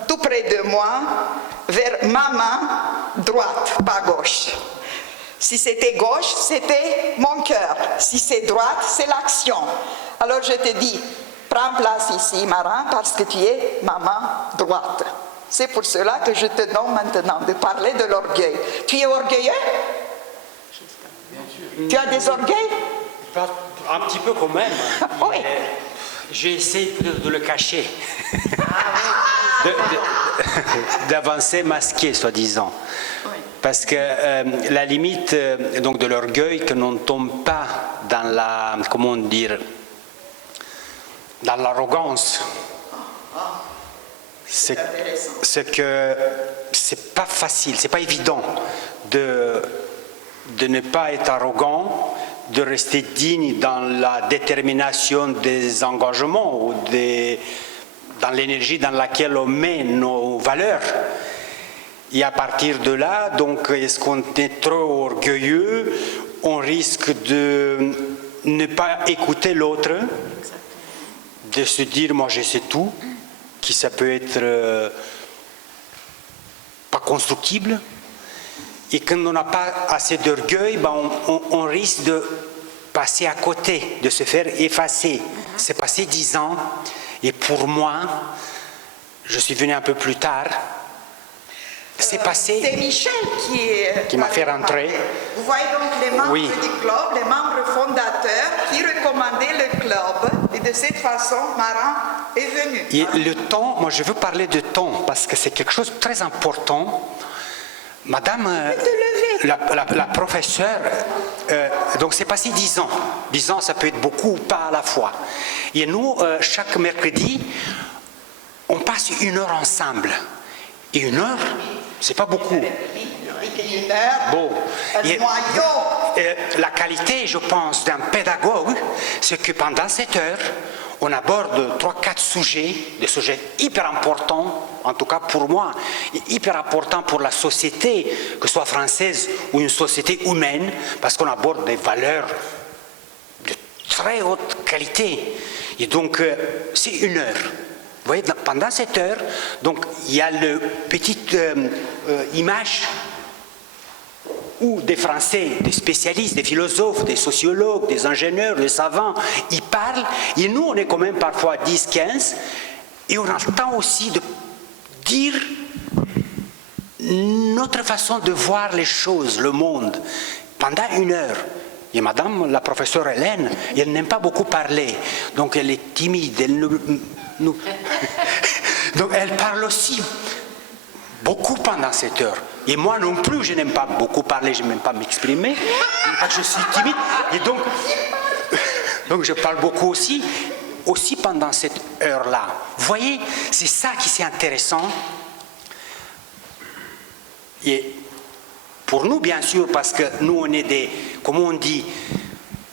tout près de moi, vers ma main droite, pas gauche. Si c'était gauche, c'était mon cœur. Si c'est droite, c'est l'action. Alors je te dis, prends place ici, Marin, parce que tu es ma main droite. C'est pour cela que je te donne maintenant de parler de l'orgueil. Tu es orgueilleux? Tu as des orgueils? Un petit peu quand même. Oui. J'essaie peut-être de le cacher. d'avancées masquées, soi-disant. Parce que la limite donc de l'orgueil, que l'on ne tombe pas dans la, comment dire, dans l'arrogance, c'est que c'est pas facile, c'est pas évident de ne pas être arrogant, de rester digne dans la détermination des engagements ou dans l'énergie dans laquelle on met nos valeurs. Et à partir de là, donc, est-ce qu'on est trop orgueilleux, on risque de ne pas écouter l'autre, de se dire moi je sais tout, qui ça peut être pas constructible. Et quand on n'a pas assez d'orgueil, ben on risque de passer à côté, de se faire effacer. C'est passé 10 ans, et pour moi, je suis venu un peu plus tard. C'est passé. C'est Michel qui m'a fait rentrer. Vous voyez donc les membres Oui. du club, les membres fondateurs qui recommandaient le club. Et de cette façon, Marin est venu. Et le temps, moi je veux parler de temps parce que c'est quelque chose de très important. Madame, la professeure, donc c'est passé 10 ans. 10 ans, ça peut être beaucoup ou pas à la fois. Et nous, chaque mercredi, on passe 1 heure ensemble. Et 1 heure, c'est pas beaucoup. Une heure, Bon. un Et, noyau. la qualité, je pense, d'un pédagogue, c'est que pendant 7 heures, on aborde 3-4 sujets, des sujets hyper importants, en tout cas pour moi, hyper importants pour la société, que ce soit française ou une société humaine, parce qu'on aborde des valeurs de très haute qualité. Et donc, c'est 1 heure. Vous voyez, pendant 7 heures, donc, il y a le petite image où des Français, des spécialistes, des philosophes, des sociologues, des ingénieurs, des savants, ils parlent, et nous, on est quand même parfois 10-15, et on a le temps aussi de dire notre façon de voir les choses, le monde, pendant 1 heure. Et madame, la professeure Hélène, elle n'aime pas beaucoup parler, donc elle est timide, elle donc elle parle aussi beaucoup pendant 7 heures. Et moi non plus, je n'aime pas beaucoup parler, je n'aime pas m'exprimer, je suis timide, et donc je parle beaucoup aussi pendant cette heure-là. Vous voyez, c'est ça qui est intéressant. Et pour nous, bien sûr, parce que nous, on est des, comment on dit,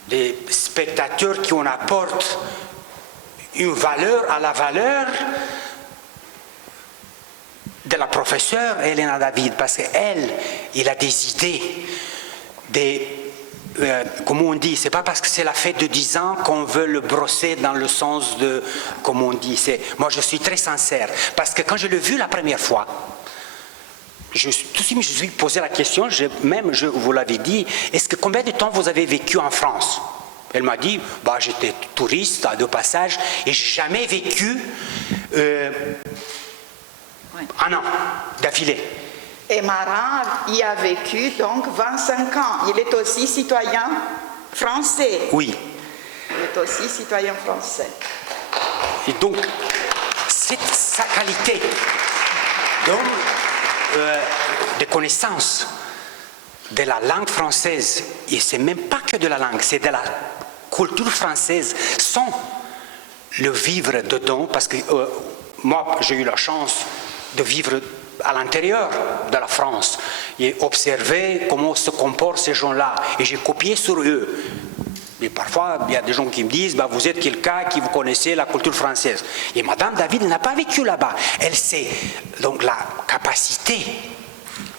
des spectateurs qui on apporte une valeur à la valeur de la professeure Elena David, parce qu'elle, elle a des idées, comment on dit, c'est pas parce que c'est la fête de 10 ans qu'on veut le brosser dans le sens de, comment on dit, moi je suis très sincère, parce que quand je l'ai vu la première fois, je me suis posé la question, je vous l'avais dit, combien de temps vous avez vécu en France? Elle m'a dit, bah, j'étais touriste de passage et j'ai jamais vécu un an d'affilée. Et Marin y a vécu donc 25 ans. Il est aussi citoyen français. Oui. Il est aussi citoyen français. Et donc, c'est sa qualité de connaissance de la langue française. Et c'est même pas que de la langue, c'est de la culture française sans le vivre dedans, parce que moi, j'ai eu la chance de vivre à l'intérieur de la France et observer comment se comportent ces gens-là. Et j'ai copié sur eux. Mais parfois, il y a des gens qui me disent, bah, vous êtes quelqu'un qui vous connaissez la culture française. Et Madame David n'a pas vécu là-bas. Elle sait donc la capacité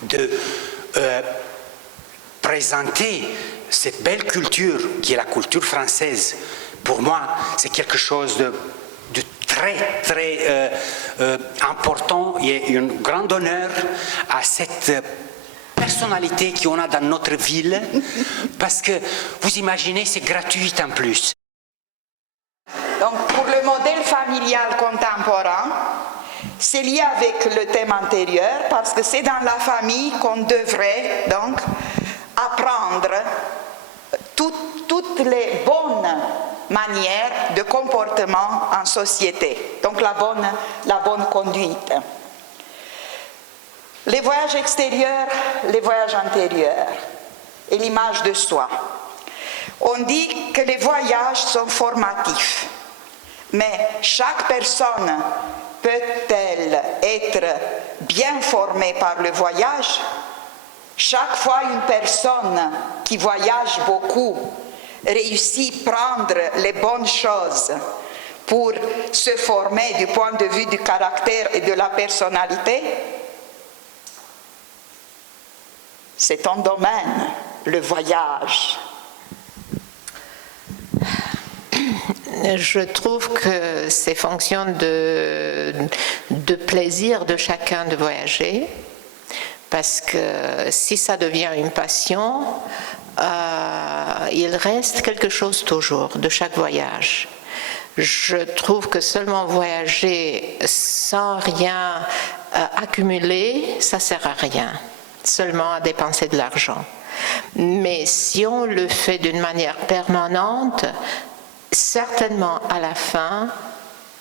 de présenter cette belle culture qui est la culture française. Pour moi, c'est quelque chose de très, très important et un grand honneur à cette personnalité qu'on a dans notre ville, parce que vous imaginez, c'est gratuit en plus. Donc pour le modèle familial contemporain, c'est lié avec le thème antérieur, parce que c'est dans la famille qu'on devrait donc apprendre toutes les bonnes manières de comportement en société, donc la bonne conduite. Les voyages extérieurs, les voyages intérieurs et l'image de soi. On dit que les voyages sont formatifs, mais chaque personne peut-elle être bien formée par le voyage? Chaque fois une personne qui voyage beaucoup réussit à prendre les bonnes choses pour se former du point de vue du caractère et de la personnalité? C'est un domaine, le voyage. Je trouve que c'est fonction de plaisir de chacun de voyager, parce que si ça devient une passion, il reste quelque chose toujours de chaque voyage. Je trouve que seulement voyager sans rien accumuler, ça ne sert à rien, seulement à dépenser de l'argent. Mais si on le fait d'une manière permanente, certainement à la fin,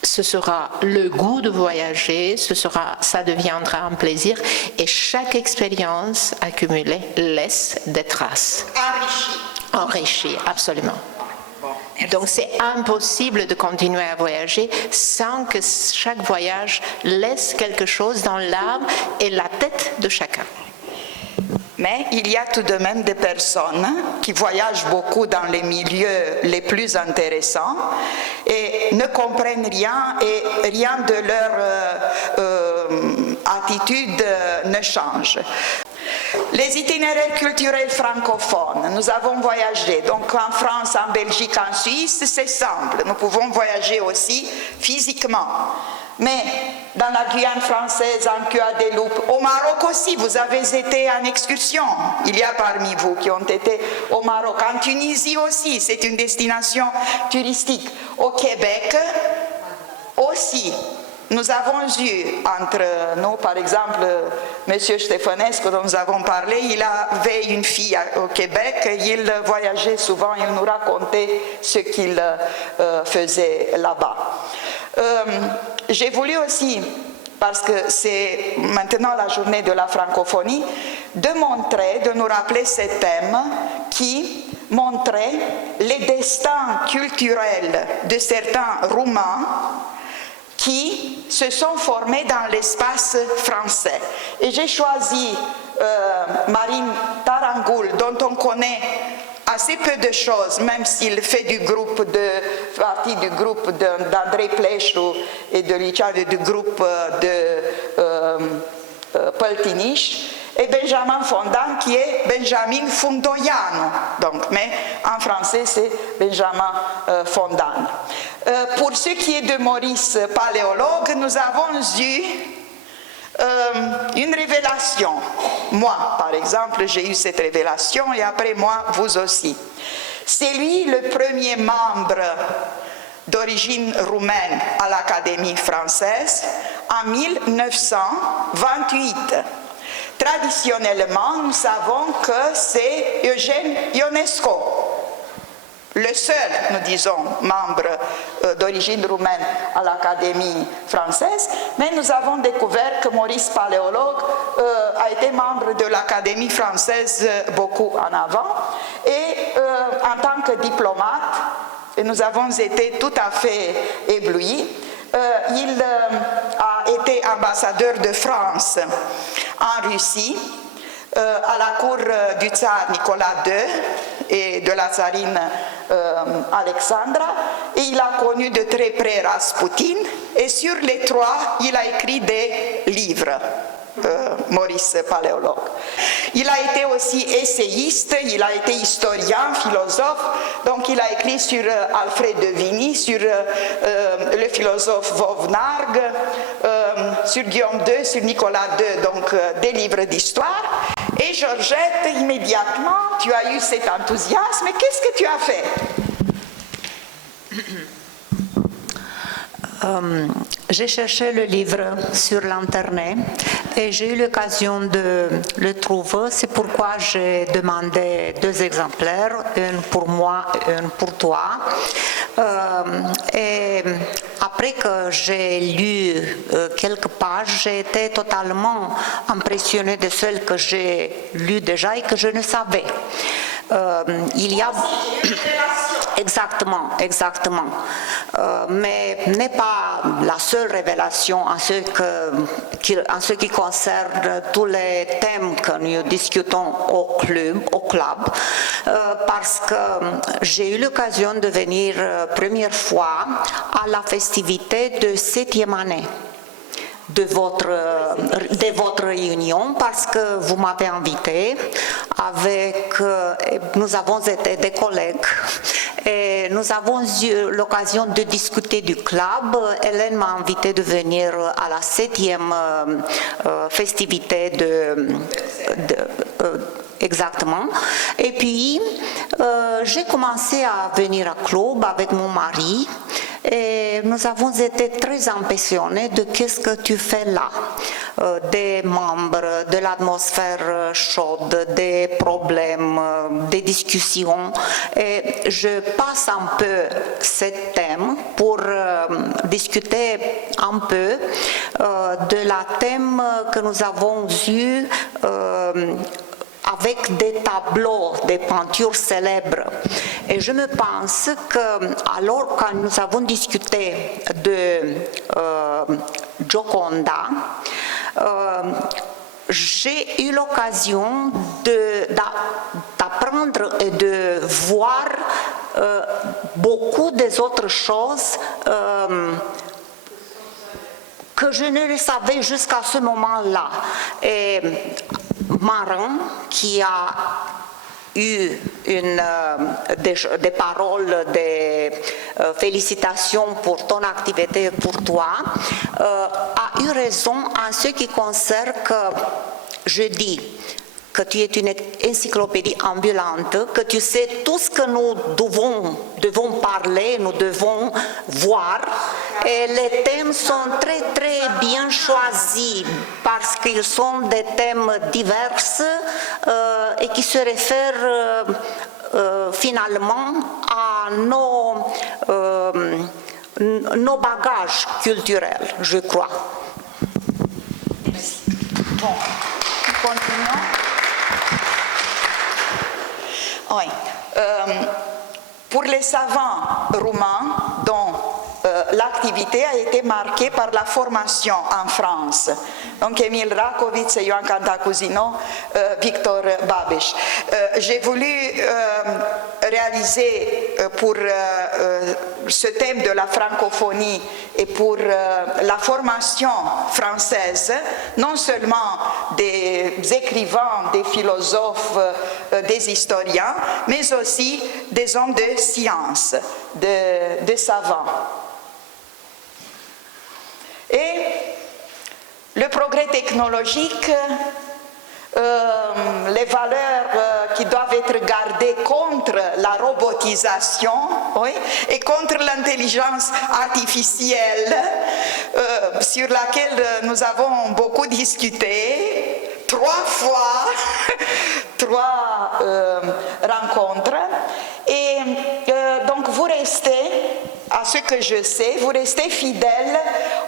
ce sera le goût de voyager, ça deviendra un plaisir, et chaque expérience accumulée laisse des traces. Enrichie, absolument. Donc c'est impossible de continuer à voyager sans que chaque voyage laisse quelque chose dans l'âme et la tête de chacun. Mais il y a tout de même des personnes qui voyagent beaucoup dans les milieux les plus intéressants et ne comprennent rien et rien de leur attitude ne change. Les itinéraires culturels francophones, nous avons voyagé, donc en France, en Belgique, en Suisse, c'est simple, nous pouvons voyager aussi physiquement. Mais dans la Guyane française, en Guadeloupe, au Maroc aussi, vous avez été en excursion. Il y a parmi vous qui ont été au Maroc. En Tunisie aussi, c'est une destination touristique. Au Québec aussi. Nous avons eu entre nous, par exemple, M. Stefanescu, dont nous avons parlé, il avait une fille au Québec, il voyageait souvent, il nous racontait ce qu'il faisait là-bas. J'ai voulu aussi, parce que c'est maintenant la journée de la francophonie, de nous rappeler ce thème qui montrait les destins culturels de certains Roumains qui se sont formés dans l'espace français. Et j'ai choisi Marine Tarangoul, dont on connaît assez peu de choses, même s'il fait partie du groupe d'André Pleșu et de Richard et du groupe de Păltiniș, et Benjamin Fondan qui est Benjamin Fundoianu, donc, mais en français c'est Benjamin Fondan. Pour ce qui est de Maurice Paléologue, nous avons eu une révélation. Moi, par exemple, j'ai eu cette révélation et après moi, vous aussi. C'est lui le premier membre d'origine roumaine à l'Académie française en 1928. Traditionnellement, nous savons que c'est Eugène Ionescu, le seul, nous disons, membre d'origine roumaine à l'Académie française, mais nous avons découvert que Maurice Paléologue a été membre de l'Académie française beaucoup en avant, et en tant que diplomate, et nous avons été tout à fait éblouis, il a été ambassadeur de France en Russie, à la cour du tsar Nicolas II et de la tsarine Alexandra, et il a connu de très près Rasputin, et sur les trois, il a écrit des livres. Maurice Paléologue. Il a été aussi essayiste, il a été historien, philosophe, donc il a écrit sur Alfred de Vigny, sur le philosophe Vauvenargues, sur Guillaume II, sur Nicolas II, donc des livres d'histoire. Et Georgette, immédiatement, tu as eu cet enthousiasme, et qu'est-ce que tu as fait ? J'ai cherché le livre sur l'Internet et j'ai eu l'occasion de le trouver. C'est pourquoi j'ai demandé 2 exemplaires, une pour moi et une pour toi. Et après que j'ai lu quelques pages, j'ai été totalement impressionnée de celles que j'ai lues déjà et que je ne savais. Il y a... Exactement. Mais n'est pas la seule révélation en ce qui concerne tous les thèmes que nous discutons au club, parce que j'ai eu l'occasion de venir première fois à la festivité de 7e année de votre réunion, parce que vous m'avez invité nous avons été des collègues et nous avons eu l'occasion de discuter du club. Hélène m'a invité de venir à la 7e festivité exactement. Et puis, j'ai commencé à venir à club avec mon mari et nous avons été très impressionnés de qu'est-ce que tu fais là, des membres, de l'atmosphère chaude, des problèmes, des discussions. Et je passe un peu ce thème pour discuter un peu de la thème que nous avons eu avec des tableaux, des peintures célèbres. Et je me pense que, alors quand nous avons discuté de Gioconda, j'ai eu l'occasion d'apprendre et de voir beaucoup des autres choses que je ne le savais jusqu'à ce moment-là. Et Marin, qui a eu des paroles de félicitations pour ton activité, pour toi, a eu raison en ce qui concerne que je dis que tu es une encyclopédie ambulante, que tu sais tout ce que nous devons parler, nous devons voir, et les thèmes sont très très bien choisis parce qu'ils sont des thèmes divers et qui se réfèrent finalement à nos bagages culturels, je crois. Merci. Bon, continuons. Oui. Pour les savants roumains dont l'activité a été marquée par la formation en France, donc Emil Rakovic, Ioan Cantacuzino, Victor Babeș. J'ai voulu réaliser pour ce thème de la francophonie et pour la formation française, non seulement des écrivains, des philosophes, des historiens, mais aussi des hommes de science, des savants. Et le progrès technologique, les valeurs qui doivent être gardées contre la robotisation, oui, et contre l'intelligence artificielle, sur laquelle nous avons beaucoup discuté, 3 fois, 3 rencontres. Et donc vous restez, à ce que je sais, vous restez fidèles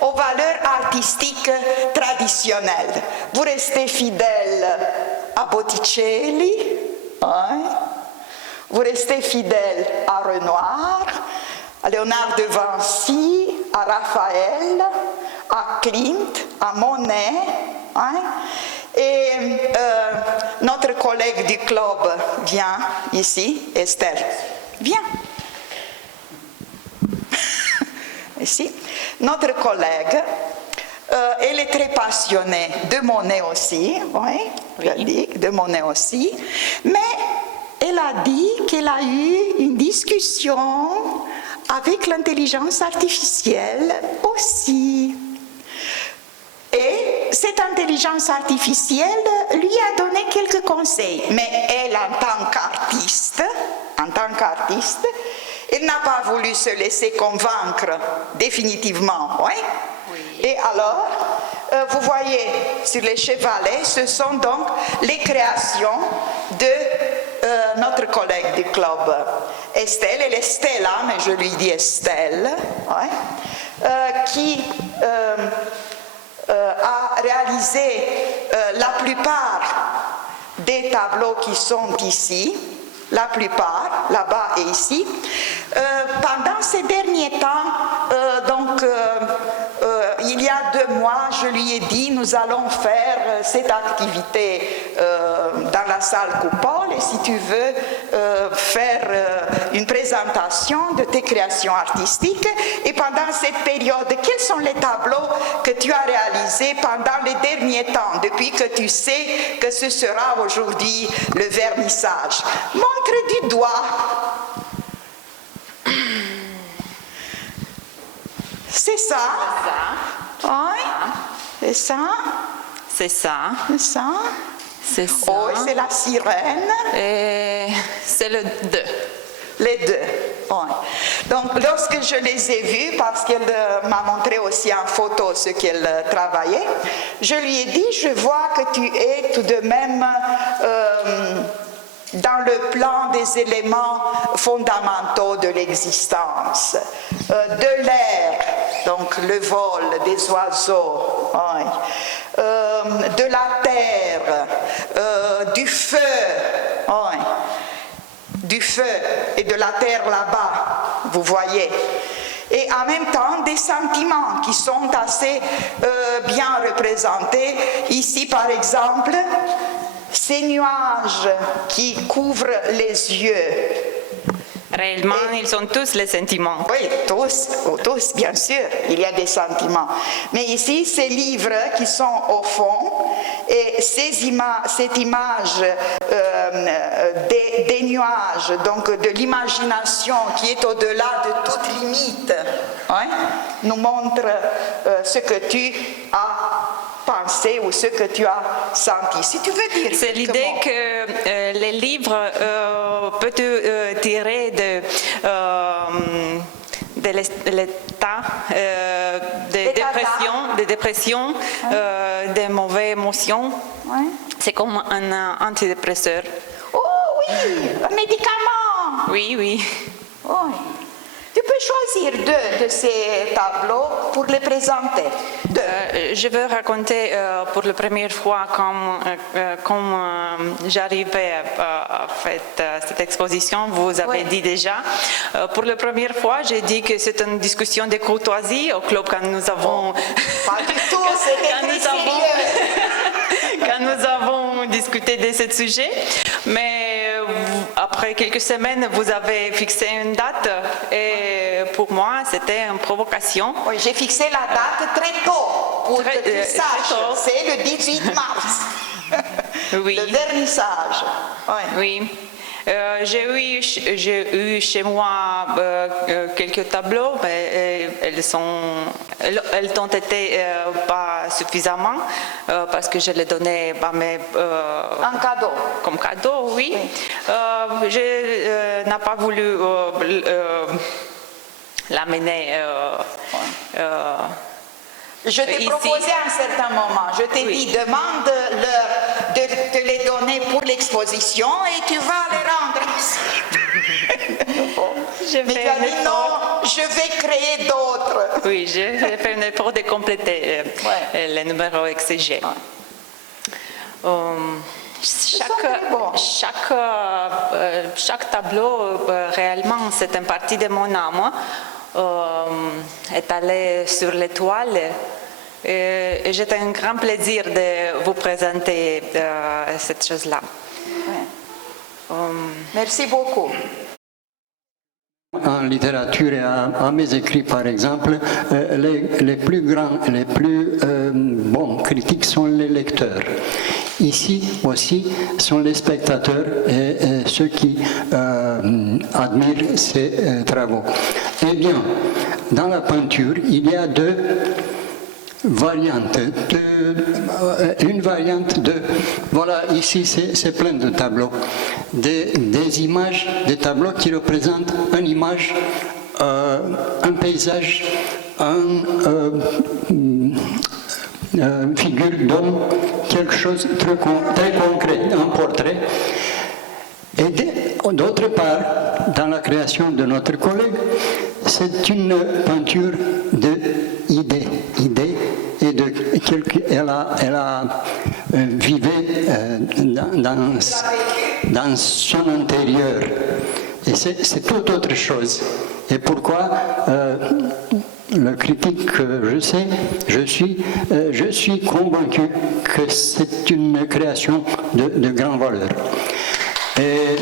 aux valeurs artistiques traditionnelles. Vous restez fidèles à Botticelli, hein? Vous restez fidèles à Renoir, à Léonard de Vinci, à Raphaël, à Klimt, à Monet, hein? Et notre collègue du club vient ici, Esther. Viens. Ici. Notre collègue, elle est très passionnée de Monet aussi, oui, de Monet aussi, mais elle a dit qu'elle a eu une discussion avec l'intelligence artificielle aussi. Et cette intelligence artificielle lui a donné quelques conseils. Mais elle, en tant qu'artiste, elle n'a pas voulu se laisser convaincre définitivement. Oui? Oui. Et alors, vous voyez sur les chevalets, ce sont donc les créations de notre collègue du club, Estelle. Elle est Stella, mais je lui dis Estelle, ouais, qui a réalisé la plupart des tableaux qui sont ici, la plupart, là-bas et ici. Pendant ces derniers temps, il y a 2 mois, je lui ai dit, nous allons faire cette activité dans la salle Coupole, et si tu veux faire une présentation de tes créations artistiques. Et pendant cette période, quels sont les tableaux que tu as réalisés pendant les derniers temps, depuis que tu sais que ce sera aujourd'hui le vernissage? Montre du doigt. C'est ça. Oui. C'est ça. C'est ça. C'est ça. C'est ça. Oh, c'est la sirène. Et c'est le 2. Les 2. Oui. Donc, lorsque je les ai vus, parce qu'elle m'a montré aussi en photo ce qu'elle travaillait, je lui ai dit, je vois que tu es tout de même dans le plan des éléments fondamentaux de l'existence, de l'air, donc le vol des oiseaux, oui, de la terre, du feu, oui, du feu et de la terre là-bas, vous voyez. Et en même temps, des sentiments qui sont assez bien représentés. Ici, par exemple, ces nuages qui couvrent les yeux. Réellement, ils sont tous les sentiments. Oui, tous, bien sûr, il y a des sentiments. Mais ici, ces livres qui sont au fond, et cette image des nuages, donc de l'imagination qui est au-delà de toute limite, hein, nous montre ce que tu as pensé ou ce que tu as senti. Si tu veux dire. C'est l'idée que les livres peuvent tirer de l'état de dépression, des mauvaises émotions. Ouais. C'est comme un antidépresseur. Oh oui, un médicament. Oui, oui. Oui. Tu peux choisir 2 de ces tableaux pour les présenter. 2. Je veux raconter pour la première fois comme j'arrivais à faire cette exposition, vous avez dit déjà. Pour la première fois, j'ai dit que c'est une discussion de courtoisie au club quand nous avons... Pas du tout, c'était très sérieux. Quand nous avons discuté de ce sujet, mais après quelques semaines, vous avez fixé une date et pour moi, c'était une provocation. Oui, j'ai fixé la date très tôt pour que tu saches. C'est le 18 mars. Oui. Le vernissage. Oui. J'ai eu chez moi quelques tableaux, mais elles n'ont été pas suffisamment parce que je les donnais en cadeau. Comme cadeau, oui. Je n'ai pas voulu l'amener je t'ai proposé à un certain moment, je t'ai dit, demande-leur de te les donner pour l'exposition et tu vas les rendre ici. Mais tu as dit non, je vais créer d'autres. Oui, j'ai fait un effort de compléter les numéros exigés. Chaque tableau, réellement, c'est une partie de mon âme. Est allé sur les toiles et j'ai un grand plaisir de vous présenter cette chose-là. Merci beaucoup. En littérature et à mes écrits, par exemple, les plus grands, les plus bons critiques sont les lecteurs. Ici aussi sont les spectateurs et ceux qui admirent ces travaux. Eh bien, dans la peinture, il y a 2 variantes. Une variante de... Voilà, ici c'est plein de tableaux. Des images, des tableaux qui représentent une image un paysage, une figure d'homme, quelque chose de très concret, un portrait. Et d'autre part, dans la création de notre collègue, c'est une peinture d'idées, et de elle a vivé dans son intérieur. Et c'est tout autre chose. Et pourquoi le critique que je suis convaincu que c'est une création de grande valeur. Et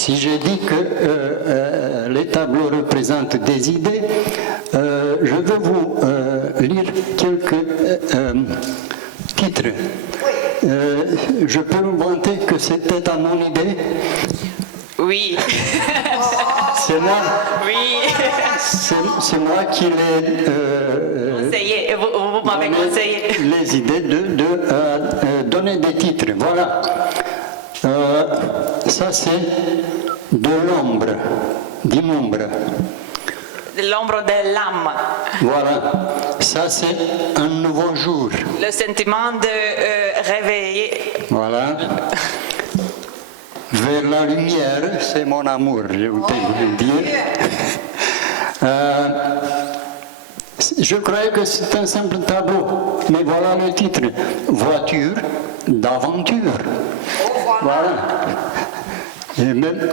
si j'ai dit que les tableaux représentent des idées, je veux vous lire quelques titres. Je peux vous vanter que c'était à mon idée. Oui. C'est moi. Oui. C'est moi qui l'ai vous m'avez conseillé. Les idées de donner des titres. Voilà. Ça c'est de l'ombre, d'inombre. L'ombre de l'âme. Voilà. Ça c'est un nouveau jour. Le sentiment de réveiller. Voilà. Vers la lumière, c'est mon amour, je peux vous dire. Je croyais que c'est un simple tableau, mais voilà le titre. Voiture d'aventure. Voilà. Et même,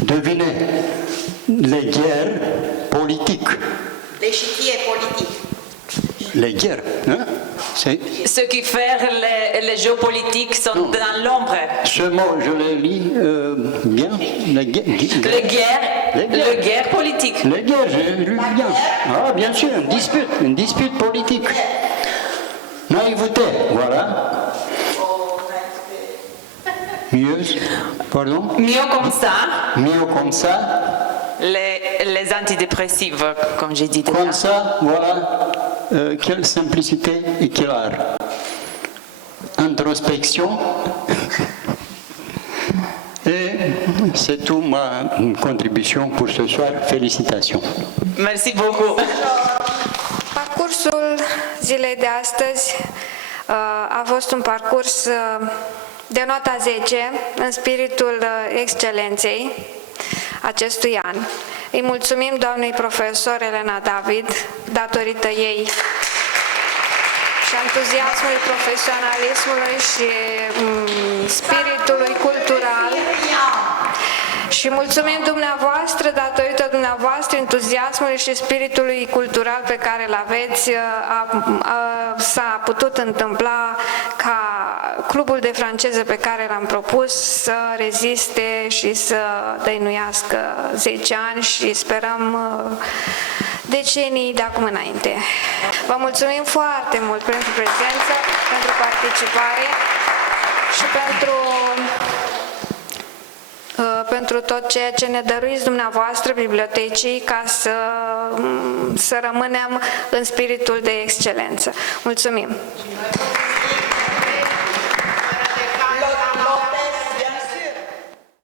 devinez, les guerres politiques. L'échiquier politique. Les guerres, hein? Ce qui fait les jeux politiques sont dans l'ombre. Ce mot, je le lis bien. Les guerres politiques. Les guerres, je le lis bien. Ah, bien sûr, une dispute politique. Naïveté, voilà. Mieux, pardon? Mieux comme ça. Mieux comme ça. Les antidépressifs, comme j'ai dit déjà. Comme ça, voilà. Quelle simplicité et quel art. Introspection. Et c'est tout ma contribution pour ce soir. Félicitations. Merci beaucoup. Parcursul zilei de astăzi a fost un parcurs de nota 10 în spiritul excelenței acestui an. Îi mulțumim doamnei profesor Elena David, datorită ei și entuziasmului, profesionalismului și spiritului cultural. Și mulțumim dumneavoastră, datorită dumneavoastră, entuziasmului și spiritului cultural pe care îl aveți, s-a putut întâmpla ca clubul de franceză pe care l-am propus să reziste și să dăinuiască 10 ani și sperăm decenii de acum înainte. Vă mulțumim foarte mult pentru prezență, pentru participare și pentru tot ceea ce ne dăruiți dumneavoastră bibliotecii ca să rămânem în spiritul de excelență. Mulțumim!